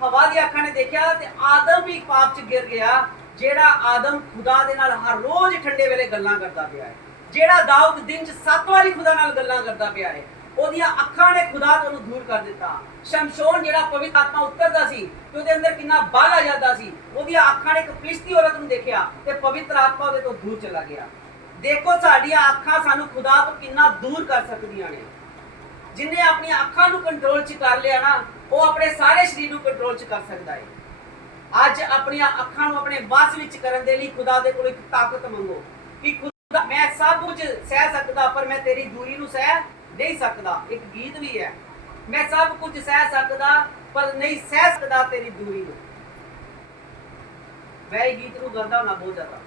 ਹਵਾ ਦੀਆਂ ਅੱਖਾਂ ਨੇ ਦੇਖਿਆ ਤੇ ਆਦਮ ਵੀ ਪਾਪ 'ਚ ਗਿਰ ਗਿਆ। ਜਿਹੜਾ ਆਦਮ ਖੁਦਾ ਦੇ ਨਾਲ ਹਰ ਰੋਜ਼ ਠੰਡੇ ਵੇਲੇ ਗੱਲਾਂ ਕਰਦਾ ਪਿਆ ਹੈ, ਜਿਹੜਾ ਦਾਊਦ ਦਿਨ 'ਚ 7 ਵਾਰੀ ਖੁਦਾ ਨਾਲ ਗੱਲਾਂ ਕਰਦਾ ਪਿਆ ਹੈ, ਉਹਦੀਆਂ ਅੱਖਾਂ ਨੇ ਖੁਦਾ ਤੋਂ ਉਹਨੂੰ ਦੂਰ ਕਰ ਦਿੱਤਾ। ਸ਼ਮਸ਼ੋਨ ਜਿਹੜਾ ਪਵਿੱਤਰ ਆਤਮਾ ਉਤਰਦਾ ਸੀ ਤੇ ਉਹਦੇ ਅੰਦਰ ਕਿੰਨਾ ਬਲ ਆ ਜਾਂਦਾ ਸੀ, ਉਹਦੀਆਂ ਅੱਖਾਂ ਨੇ ਇੱਕ ਫਲਿਸ਼ਤੀ ਔਰਤ ਨੂੰ ਦੇਖਿਆ ਤੇ ਪਵਿੱਤਰ ਆਤਮਾ ਉਹਦੇ ਤੋਂ ਦੂਰ ਚਲਾ ਗਿਆ। ਦੇਖੋ ਸਾਡੀਆਂ ਅੱਖਾਂ ਸਾਨੂੰ ਖੁਦਾ ਤੋਂ ਕਿੰਨਾ ਦੂਰ ਕਰ ਸਕਦੀਆਂ ਨੇ। ਜਿਨੇ ਆਪਣੀਆਂ ਅੱਖਾਂ ਨੂੰ ਕੰਟਰੋਲ 'ਚ ਕਰ ਲਿਆ ਨਾ, ਉਹ ਆਪਣੇ ਸਾਰੇ ਸਰੀਰ ਨੂੰ ਕੰਟਰੋਲ 'ਚ ਕਰ ਸਕਦਾ ਹੈ। ਅੱਜ ਆਪਣੀਆਂ ਅੱਖਾਂ ਨੂੰ ਆਪਣੇ ਵੱਸ ਵਿੱਚ ਕਰਨ ਦੇ ਲਈ ਖੁਦਾ ਦੇ ਕੋਲ ਇੱਕ ਤਾਕਤ ਮੰਗੋ ਕਿ ਖੁਦਾ ਮੈਂ ਸਭ ਕੁਝ ਸਹਿ ਸਕਦਾ ਪਰ ਮੈਂ ਤੇਰੀ ਦੂਰੀ ਨੂੰ ਸਹਿ ਨਹੀਂ ਸਕਦਾ। ਇੱਕ ਗੀਤ ਵੀ ਹੈ, ਮੈਂ ਸਭ ਕੁਝ ਸਹਿ ਸਕਦਾ ਪਰ ਨਹੀਂ ਸਹਿ ਸਕਦਾ ਤੇਰੀ ਦੂਰੀ ਨੂੰ। ਮੈਂ ਇਹ ਗੀਤ ਨੂੰ ਗਾਉਂਦਾ ਹੁੰਦਾ ਬਹੁਤ ਜ਼ਿਆਦਾ।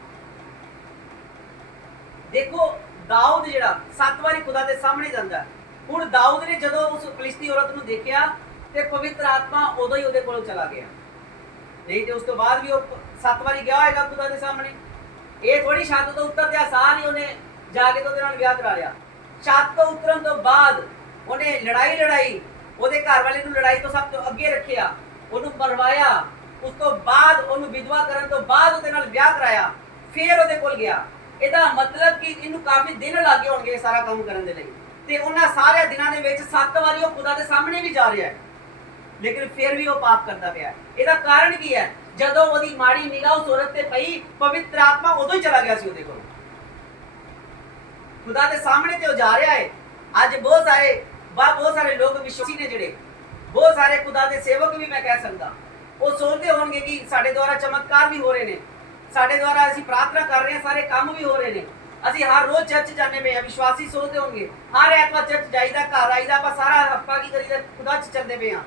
ਦੇਖੋ ਦਾਊਦ ਜਿਹੜਾ 7 ਵਾਰੀ ਖੁਦਾ ਦੇ ਸਾਹਮਣੇ ਜਾਂਦਾ, ਹੁਣ ਦਾਊਦ ਨੇ ਜਦੋਂ ਉਸ ਫਲਿਸ਼ਤੀ ਔਰਤ ਨੂੰ ਦੇਖਿਆ ਤੇ ਪਵਿੱਤਰ ਆਤਮਾ ਉਦੋਂ ਹੀ ਉਹਦੇ ਕੋਲੋਂ ਚਲਾ ਗਿਆ। ਨਹੀਂ ਤੇ ਉਸ ਤੋਂ ਬਾਅਦ ਵੀ ਉਹ 7 ਵਾਰੀ ਗਿਆ ਹੋਏਗਾ ਖੁਦਾ ਦੇ ਸਾਹਮਣੇ। ਇਹ ਥੋੜੀ ਛੱਤ ਤੋਂ ਉਤਰਦਿਆਂ ਸਾਰ ਹੀ ਉਹਨੇ ਜਾ ਕੇ ਉਹਦੇ ਨਾਲ ਵਿਆਹ ਕਰਾ ਲਿਆ। ਛੱਤ ਤੋਂ ਉਤਰਨ ਤੋਂ ਬਾਅਦ ਉਹਨੇ ਲੜਾਈ ਉਹਦੇ ਘਰ ਵਾਲੇ ਨੂੰ ਲੜਾਈ ਤੋਂ ਸਭ ਤੋਂ ਅੱਗੇ ਰੱਖਿਆ, ਉਹਨੂੰ ਮਰਵਾਇਆ। ਉਸ ਤੋਂ ਬਾਅਦ ਉਹਨੂੰ ਵਿਧਵਾ ਕਰਨ ਤੋਂ ਬਾਅਦ ਉਹਦੇ ਨਾਲ ਵਿਆਹ ਕਰਾਇਆ, ਫਿਰ ਉਹਦੇ ਕੋਲ ਗਿਆ। ਇਹਦਾ ਮਤਲਬ ਕਿ ਇਹਨੂੰ ਕਾਫੀ ਦਿਨ ਲੱਗੇ ਹੋਣਗੇ ਇਹ ਸਾਰਾ ਕੰਮ ਕਰਨ ਦੇ ਲਈ। ਤੇ ਉਹਨਾਂ ਸਾਰੇ ਦਿਨਾਂ ਦੇ ਵਿੱਚ 7 ਵਾਰੀ ਉਹ ਖੁਦਾ ਦੇ ਸਾਹਮਣੇ ਵੀ ਜਾ ਰਿਹਾ ਹੈ, ਲੇਕਿਨ ਫਿਰ ਵੀ ਉਹ ਪਾਪ ਕਰਦਾ ਪਿਆ। ਇਹਦਾ ਕਾਰਨ ਕੀ ਹੈ? ਜਦੋਂ ਉਹਦੀ ਮਾੜੀ ਨਿਗਾਹ ਉਸ ਔਰਤ ਤੇ ਪਈ, ਪਵਿੱਤਰ ਆਤਮਾ ਉਦੋਂ ਹੀ ਚਲਾ ਗਿਆ ਸੀ ਉਹਦੇ ਕੋਲ। ਖੁਦਾ ਦੇ ਸਾਹਮਣੇ ਤੇ ਉਹ ਜਾ ਰਿਹਾ ਹੈ। ਅੱਜ ਬਹੁਤ ਸਾਰੇ ਲੋਕ ਵਿਸ਼ਵਾਸੀ ਨੇ ਜਿਹੜੇ, ਬਹੁਤ ਸਾਰੇ ਖੁਦਾ ਦੇ ਸੇਵਕ ਵੀ ਮੈਂ ਕਹਿ ਸਕਦਾ, ਉਹ ਸੋਚਦੇ ਹੋਣਗੇ ਕਿ ਸਾਡੇ ਦੁਆਰਾ ਚਮਤਕਾਰ ਵੀ ਹੋ ਰਹੇ ਨੇ, ਸਾਡੇ ਦੁਆਰਾ ਅਸੀਂ ਪ੍ਰਾਰਥਨਾ ਕਰ ਰਹੇ ਹਾਂ, ਸਾਰੇ ਕੰਮ ਵੀ ਹੋ ਰਹੇ ਨੇ, ਅਸੀਂ ਹਰ ਰੋਜ਼ ਚਰਚ ਜਾਂਦੇ ਪਏ ਹਾਂ। ਵਿਸ਼ਵਾਸੀ ਸੋਚਦੇ ਹੋਣਗੇ ਹਰ ਐਤਵਾਰ ਚਰਚ ਜਾਈਦਾ, ਘਰ ਆਈਦਾ, ਆਪਾਂ ਸਾਰਾ ਹਫਤਾ ਕੀ ਕਰੀਦਾ, ਖੁਦਾ 'ਚ ਚੱਲਦੇ ਪਏ ਹਾਂ।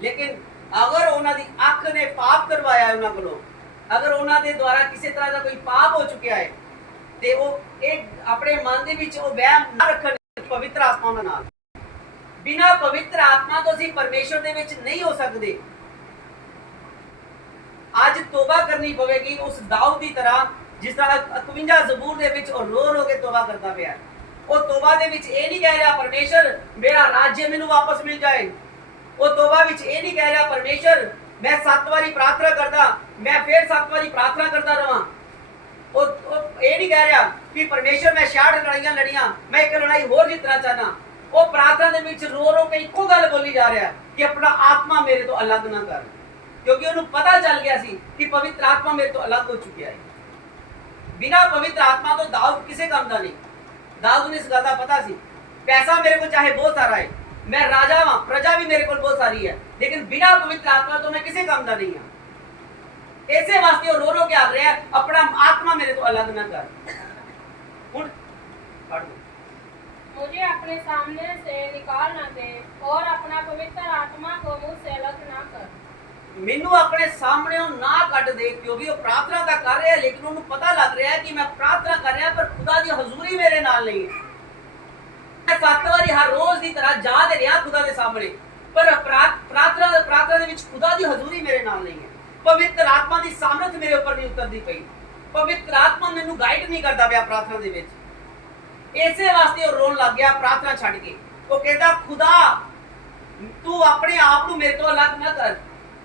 ਲੇਕਿਨ ਅਗਰ ਉਹਨਾਂ ਦੀ ਅੱਖ ਨੇ ਪਾਪ ਕਰਵਾਇਆ ਉਹਨਾਂ ਕੋਲੋਂ, ਅਗਰ ਉਹਨਾਂ ਦੇ ਦੁਆਰਾ ਕਿਸੇ ਤਰ੍ਹਾਂ ਦਾ ਕੋਈ ਪਾਪ ਹੋ ਚੁੱਕਿਆ ਹੈ, ਤੇ ਉਹ ਇਹ ਆਪਣੇ ਮਨ ਦੇ ਵਿੱਚ ਉਹ ਵਹਿਮ ਨਾ ਰੱਖਣ ਪਵਿੱਤਰ ਆਤਮਾ ਨਾਲ। ਬਿਨਾਂ ਪਵਿੱਤਰ ਆਤਮਾ ਤੋਂ ਅਸੀਂ ਪਰਮੇਸ਼ਰ ਦੇ ਵਿੱਚ ਨਹੀਂ ਹੋ ਸਕਦੇ। ਅੱਜ ਤੋਬਾ ਕਰਨੀ ਪਵੇਗੀ ਉਸ ਦਾਊਦ ਦੀ ਤਰ੍ਹਾਂ, ਜਿਸ ਤਰ੍ਹਾਂ 51 ਜ਼ਬੂਰ ਦੇ ਵਿੱਚ ਉਹ ਰੋ ਕੇ ਤੋਬਾ ਕਰਦਾ ਪਿਆ। ਉਹ ਤੋਬਾ ਦੇ ਵਿੱਚ ਇਹ ਨਹੀਂ ਕਹਿ ਰਿਹਾ ਪਰਮੇਸ਼ਰ ਮੇਰਾ ਰਾਜ ਮੈਨੂੰ ਵਾਪਸ ਮਿਲ ਜਾਏ। ਉਹ ਤੋਬਾ ਵਿੱਚ ਇਹ ਨਹੀਂ ਕਹਿ ਰਿਹਾ ਪਰਮੇਸ਼ਰ ਮੈਂ 7 ਵਾਰੀ ਪ੍ਰਾਰਥਨਾ ਕਰਦਾ, ਮੈਂ ਫਿਰ 7 ਵਾਰੀ ਪ੍ਰਾਰਥਨਾ ਕਰਦਾ ਰਵਾਂ। ਉਹ ਇਹ ਨਹੀਂ ਕਹਿ ਰਿਹਾ ਕਿ ਪਰਮੇਸ਼ਰ ਮੈਂ 66 ਲੜਾਈਆਂ ਲੜੀਆਂ, ਮੈਂ ਇੱਕ ਲੜਾਈ ਹੋਰ ਜਿੱਤਣਾ ਚਾਹਨਾ। ਉਹ ਪ੍ਰਾਰਥਨਾ ਦੇ ਵਿੱਚ ਰੋ ਕੇ ਇੱਕੋ ਗੱਲ ਬੋਲੀ ਜਾ ਰਿਹਾ ਕਿ ਆਪਣਾ ਆਤਮਾ ਮੇਰੇ ਤੋਂ ਅਲੱਗ ਨਾ ਕਰ, ਕਿਉਂਕਿ ਉਹਨੂੰ ਪਤਾ ਚੱਲ ਗਿਆ ਸੀ ਕਿ ਪਵਿੱਤਰ ਆਤਮਾ ਮੇਰੇ ਤੋਂ ਅਲੱਗ ਹੋ ਚੁੱਕਿਆ ਹੈ। ਬਿਨਾਂ ਪਵਿੱਤਰ ਆਤਮਾ ਤੋਂ ਦਾਊਦ ਕਿਸੇ ਕੰਮ ਦਾ ਨਹੀਂ। ਦਾਊਦ ਨੂੰ ਇਸ ਗੱਲ ਦਾ ਪਤਾ ਸੀ, ਪੈਸਾ ਮੇਰੇ ਕੋਲ ਚਾਹੇ ਬਹੁਤ ਸਾਰਾ ਹੈ, ਮੈਂ ਰਾਜਾ ਹਾਂ, ਪ੍ਰਜਾ ਵੀ ਮੇਰੇ ਕੋਲ ਬਹੁਤ ਸਾਰੀ ਹੈ, ਲੇਕਿਨ ਬਿਨਾਂ ਪਵਿੱਤਰ ਆਤਮਾ ਤੋਂ ਮੈਂ ਕਿਸੇ ਕੰਮ ਦਾ ਨਹੀਂ ਹਾਂ। ਇਸੇ ਵਾਸਤੇ ਉਹ ਰੋ ਕੇ ਆ ਰਿਹਾ ਆਪਣਾ आत्मा मेरे तो अलग ना कर। मुझे अपने सामने से निकाल ना दे और अपना पवित्र आत्मा को मुझसे अलग ना कर। ਮੈਨੂੰ ਆਪਣੇ ਸਾਹਮਣੇੋਂ ਨਾ ਕੱਢ ਦੇ, ਕਿਉਂਕਿ ਉਹ ਪ੍ਰਾਰਥਨਾ ਤਾਂ ਕਰ ਰਿਹਾ ਲੇਕਿਨ ਉਹਨੂੰ ਪਤਾ ਲੱਗ ਰਿਹਾ ਹੈ ਕਿ ਮੈਂ ਪ੍ਰਾਰਥਨਾ ਕਰ ਰਿਹਾ ਪਰ ਖੁਦਾ ਦੀ ਹਜ਼ੂਰੀ ਮੇਰੇ ਨਾਲ ਨਹੀਂ ਹੈ। ਮੈਂ 7 ਵਾਰੀ ਹਰ ਰੋਜ਼ ਦੀ ਤਰ੍ਹਾਂ ਜਾ ਤੇ ਰਿਹਾ ਖੁਦਾ ਦੇ ਸਾਹਮਣੇ, ਪਰ ਪ੍ਰਾਰਥਨਾ ਦੇ ਵਿੱਚ ਖੁਦਾ ਦੀ ਹਜ਼ੂਰੀ ਮੇਰੇ ਨਾਲ ਨਹੀਂ ਹੈ। ਪਵਿੱਤਰ ਆਤਮਾ ਦੀ ਸਾਮਰਥ ਮੇਰੇ ਉੱਪਰ ਨਹੀਂ ਉਤਰਦੀ ਪਈ, ਪਵਿੱਤਰ ਆਤਮਾ ਮੈਨੂੰ ਗਾਈਡ ਨਹੀਂ ਕਰਦਾ ਪਿਆ ਪ੍ਰਾਰਥਨਾ ਦੇ ਵਿੱਚ। ਇਸੇ ਵਾਸਤੇ ਉਹ ਰੋਣ ਲੱਗ ਗਿਆ ਪ੍ਰਾਰਥਨਾ ਛੱਡ ਕੇ। ਉਹ ਕਹਿੰਦਾ ਖੁਦਾ ਤੂੰ ਆਪਣੇ ਆਪ ਨੂੰ ਮੇਰੇ ਤੋਂ ਅਲੱਗ ਨਾ ਕਰ,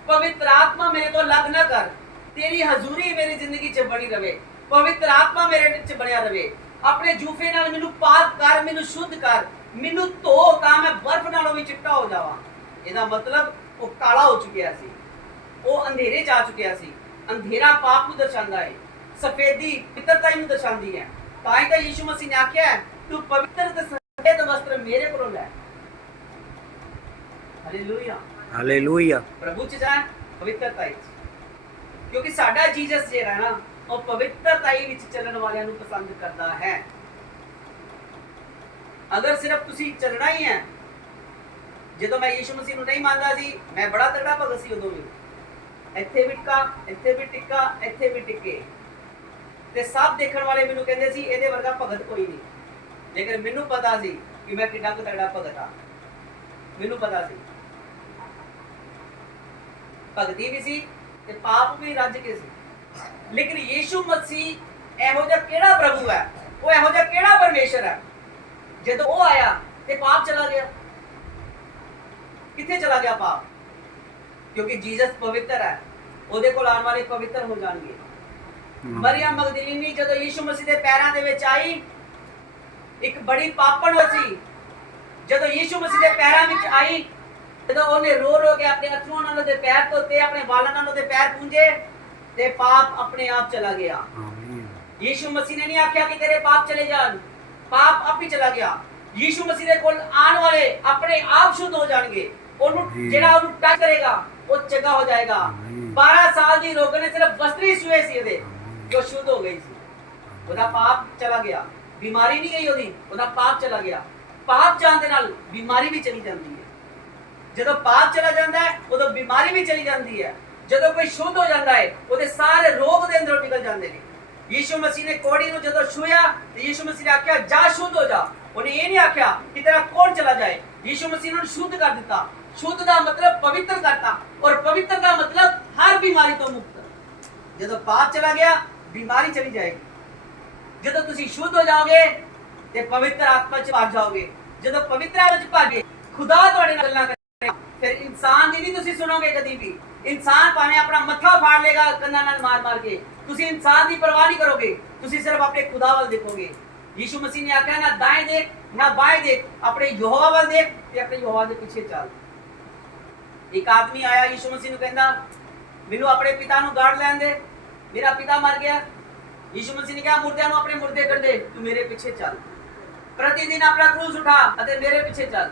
ਪਵਿੱਤਰ ਆਤਮਾ ਮੇਰੇ ਤੋਂ ਅਲੱਗ ਨਾ ਕਰ, ਤੇਰੀ ਹਜ਼ੂਰੀ ਮੇਰੀ ਜ਼ਿੰਦਗੀ 'ਚ ਬਣੀ ਰਵੇ, ਪਵਿੱਤਰ ਆਤਮਾ ਮੇਰੇ ਵਿੱਚ ਬਣਿਆ ਰਵੇ। ਆਪਣੇ ਜੂਫੇ ਨਾਲ ਮੈਨੂੰ ਪਾਕ ਕਰ, ਮੈਨੂੰ ਸ਼ੁੱਧ ਕਰ, ਮੈਨੂੰ ਧੋ ਤਾਂ ਮੈਂ ਬਰਫ਼ ਨਾਲੋਂ ਵੀ ਚਿੱਟਾ ਹੋ ਜਾਵਾਂ। ਇਹਦਾ ਮਤਲਬ ਉਹ ਕਾਲਾ ਹੋ ਚੁੱਕਿਆ ਸੀ, ਉਹ ਅੰਧੇਰੇ 'ਚ ਆ ਚੁੱਕਿਆ ਸੀ। ਅੰਧੇਰਾ ਪਾਪ ਨੂੰ ਦਰਸਾਉਂਦਾ ਹੈ, ਸਫੇਦੀ ਪਿੱਤਰਤਾ ਨੂੰ ਦਰਸਾਉਂਦੀ ਹੈ। ਤਾਂ ਹੀ ਤਾਂ ਯੀਸ਼ੂ ਮਸੀਹ ਨੇ ਆਖਿਆ ਤੂੰ ਪਵਿੱਤਰ ਤੇ ਸਫੇਦ ਵਸਤਰ ਮੇਰੇ ਕੋਲੋਂ ਲੈ। Hallelujah hallelujah. ਪ੍ਰਭੂ 'ਚ ਜਾ ਪਵਿੱਤਰਤਾ 'ਚ, ਕਿਉਂਕਿ ਸਾਡਾ ਜੀਸਸ ਜਿਹੜਾ ਨਾ ਉਹ ਪਵਿੱਤਰਤਾ ਵਿੱਚ ਚੱਲਣ ਵਾਲਿਆਂ ਨੂੰ ਪਸੰਦ ਕਰਦਾ ਹੈ। ਅਗਰ ਸਿਰਫ ਤੁਸੀਂ ਚੱਲਣਾ ਹੀ ਹੈ, ਜਦੋਂ ਮੈਂ ਯੀਸ਼ੂ ਮਸੀਹ ਨੂੰ ਨਹੀਂ ਮੰਨਦਾ ਸੀ ਮੈਂ ਬੜਾ ਤਗੜਾ ਭਗਤ ਸੀ, ਉਦੋਂ ਵੀ ਇੱਥੇ ਵੀ ਟਿੱਕਾ, ਇੱਥੇ ਵੀ ਟਿੱਕਾ, ਇੱਥੇ ਵੀ ਟਿੱਕੇ, ਤੇ ਸਭ ਦੇਖਣ ਵਾਲੇ ਮੈਨੂੰ ਕਹਿੰਦੇ ਸੀ ਇਹਦੇ ਵਰਗਾ ਭਗਤ ਕੋਈ ਨਹੀਂ। ਲੇਕਿਨ ਮੈਨੂੰ ਪਤਾ ਸੀ ਕਿ ਮੈਂ ਕਿੰਨਾ ਕੁ ਤਗੜਾ ਭਗਤ ਆ, ਮੈਨੂੰ ਪਤਾ ਸੀ ਭਗਤੀ ਵੀ ਸੀ ਤੇ ਪਾਪ ਵੀ ਰੱਜ ਕੇ ਸੀ। ਲੇਕਿਨ ਯੀਸ਼ੂ ਮਸੀਹ ਇਹੋ ਜਿਹਾ ਕਿਹੜਾ ਪ੍ਰਭੂ ਹੈ, ਉਹ ਇਹੋ ਜਿਹਾ ਕਿਹੜਾ ਪਰਮੇਸ਼ਰ ਹੈ, ਜਦੋਂ ਉਹ ਆਇਆ ਤੇ ਪਾਪ ਚਲਾ ਗਿਆ। ਕਿੱਥੇ ਚਲਾ ਗਿਆ ਪਾਪ? ਕਿਉਂਕਿ ਜੀਸਸ ਪਵਿੱਤਰ ਹੈ, ਉਹਦੇ ਕੋਲ ਆਉਣ ਵਾਲੇ ਪਵਿੱਤਰ ਹੋ ਜਾਣਗੇ। ਮਰੀਅਮ ਮਗਦਲੀਨੀ ਜਦੋਂ ਯੀਸ਼ੂ ਮਸੀਹ ਦੇ ਪੈਰਾਂ ਦੇ ਵਿੱਚ ਆਈ, ਇੱਕ ਬੜੀ ਪਾਪਣ ਸੀ, ਜਦੋਂ ਯੀਸ਼ੂ ਮਸੀਹ ਦੇ ਪੈਰਾਂ ਵਿੱਚ ਆਈ, ਜਦੋਂ ਉਹਨੇ ਰੋ ਰੋ ਕੇ ਆਪਣੇ ਅਥਰੂਆਂ ਨਾਲ ਉਹਦੇ ਪੈਰ ਧੋਤੇ, ਆਪਣੇ ਵਾਲਾਂ ਨਾਲ ਉਹਦੇ ਪੈਰ ਪੂੰਝੇ, ਤੇ ਪਾਪ ਆਪਣੇ ਆਪ ਚਲਾ ਗਿਆ। ਯੀਸ਼ੂ ਮਸੀਹ ਨੇ ਨਹੀਂ ਆਖਿਆ ਕਿ ਤੇਰੇ ਪਾਪ ਚਲੇ ਜਾਣ, ਪਾਪ ਆਪ ਹੀ ਚਲਾ ਗਿਆ। ਯੀਸ਼ੂ ਮਸੀਹ ਦੇ ਕੋਲ ਆਉਣ ਵਾਲੇ ਆਪਣੇ ਆਪ ਸ਼ੁੱਧ ਹੋ ਜਾਣਗੇ। ਉਹਨੂੰ ਜਿਹੜਾ ਉਹਨੂੰ ਟੱਚ ਕਰੇਗਾ ਉਹ ਚੰਗਾ ਹੋ ਜਾਏਗਾ। 12 ਸਾਲ ਦੀ ਰੋਗ ਨੇ ਸਿਰਫ ਬਸਤਰੀ ਸੂਏ ਸੀ ਉਹਦੇ, ਜੋ ਸ਼ੁੱਧ ਹੋ ਗਈ ਸੀ। ਉਹਦਾ ਪਾਪ ਚਲਾ ਗਿਆ, ਬਿਮਾਰੀ ਨਹੀਂ ਗਈ ਉਹਦੀ, ਉਹਦਾ ਪਾਪ ਚਲਾ ਗਿਆ। ਪਾਪ ਜਾਣ ਦੇ ਨਾਲ ਬਿਮਾਰੀ ਵੀ ਚਲੀ ਜਾਂਦੀ ਹੈ। ਜਦੋਂ ਪਾਪ ਚਲਾ ਜਾਂਦਾ ਹੈ ਉਦੋਂ ਬਿਮਾਰੀ ਵੀ ਚਲੀ ਜਾਂਦੀ ਹੈ। ਜਦੋਂ ਕੋਈ ਸ਼ੁੱਧ ਹੋ ਜਾਂਦਾ ਹੈ ਉਹਦੇ ਸਾਰੇ ਰੋਗ ਦੇ ਅੰਦਰੋਂ ਨਿਕਲ ਜਾਂਦੇ ਨੇ। ਯੀਸ਼ੂ ਮਸੀਹ ਨੇ ਕੋੜੀ ਨੂੰ ਜਦੋਂ ਛੂਇਆ ਤੇ ਯੀਸ਼ੂ ਮਸੀਹ ਨੇ ਆਖਿਆ ਜਾ ਸ਼ੁੱਧ ਹੋ ਜਾ। ਉਹਨੇ ਇਹ ਨਹੀਂ ਆਖਿਆ ਕਿ ਤੇਰਾ ਕੌਣ ਚਲਾ ਜਾਏ। ਯੀਸ਼ੂ ਮਸੀਹ ਨੇ ਸ਼ੁੱਧ ਕਰ ਦਿੱਤਾ। ਸ਼ੁੱਧ ਦਾ ਮਤਲਬ ਪਵਿੱਤਰ ਕਰਤਾ, ਔਰ ਪਵਿੱਤਰ ਦਾ ਮਤਲਬ ਹਰ ਬਿਮਾਰੀ ਤੋਂ ਮੁਕਤ। ਜਦੋਂ ਪਾਪ ਚਲਾ ਗਿਆ ਬਿਮਾਰੀ ਚਲੀ ਜਾਏਗੀ। ਜਦੋਂ ਤੁਸੀਂ ਸ਼ੁੱਧ ਹੋ ਜਾਓਗੇ ਤੇ ਪਵਿੱਤਰ ਆਤਮਾ ਚ ਭਰ ਜਾਓਗੇ। ਜਦੋਂ ਪਵਿੱਤਰ ਆਤਮਾ ਚ ਭਰ ਗਏ ਖੁਦਾ ਤੁਹਾਡੇ ਨਾਲ ਗੱਲਾਂ ਕਰੇਗਾ। ਫਿਰ ਇਨਸਾਨ ਦੀ ਨਹੀਂ ਤੁਸੀਂ ਸੁਣੋਗੇ ਕਦੀ ਵੀ। ਇਨਸਾਨ ਭਾਵੇਂ ਆਪਣਾ ਮੱਥਾ ਫਾੜ ਲੇਗਾ ਕੰਨਾਂ ਨਾਲ ਮਾਰ ਮਾਰ ਕੇ, ਤੁਸੀਂ ਇਨਸਾਨ ਦੀ ਪਰਵਾਹ ਨਹੀਂ ਕਰੋਗੇ। ਤੁਸੀਂ ਸਿਰਫ ਆਪਣੇ ਖੁਦਾ ਵੱਲ ਦੇਖੋਗੇ। ਯੀਸ਼ੂ ਮਸੀਹ ਨੇ ਆਖਿਆ ਨਾ ਦਾएं ਦੇਖ ਨਾ ਬਾएं ਦੇਖ, ਆਪਣੇ ਯਹੋਵਾ ਵੱਲ ਦੇਖ ਤੇ ਆਪਣੇ ਯਹੋਵਾ ਦੇ ਪਿੱਛੇ ਚੱਲ। ਇੱਕ ਆਦਮੀ ਆਇਆ ਯੀਸ਼ੂ ਮਸੀਹ ਨੂੰ ਕਹਿੰਦਾ ਮੈਨੂੰ ਆਪਣੇ ਪਿਤਾ ਨੂੰ ਗਾੜ ਲੈਣ ਦੇ, ਮੇਰਾ ਪਿਤਾ ਮਰ ਗਿਆ। ਯੀਸ਼ੂ ਮਸੀਹ ਨੇ ਕਿਹਾ ਮੁਰਦਿਆਂ ਨੂੰ ਆਪਣੇ ਮੁਰਦੇ ਕਰ ਦੇ, ਤੂੰ ਮੇਰੇ ਪਿੱਛੇ ਚੱਲ। प्रतिदिन अपना क्रूस उठा अते मेरे पीछे चल।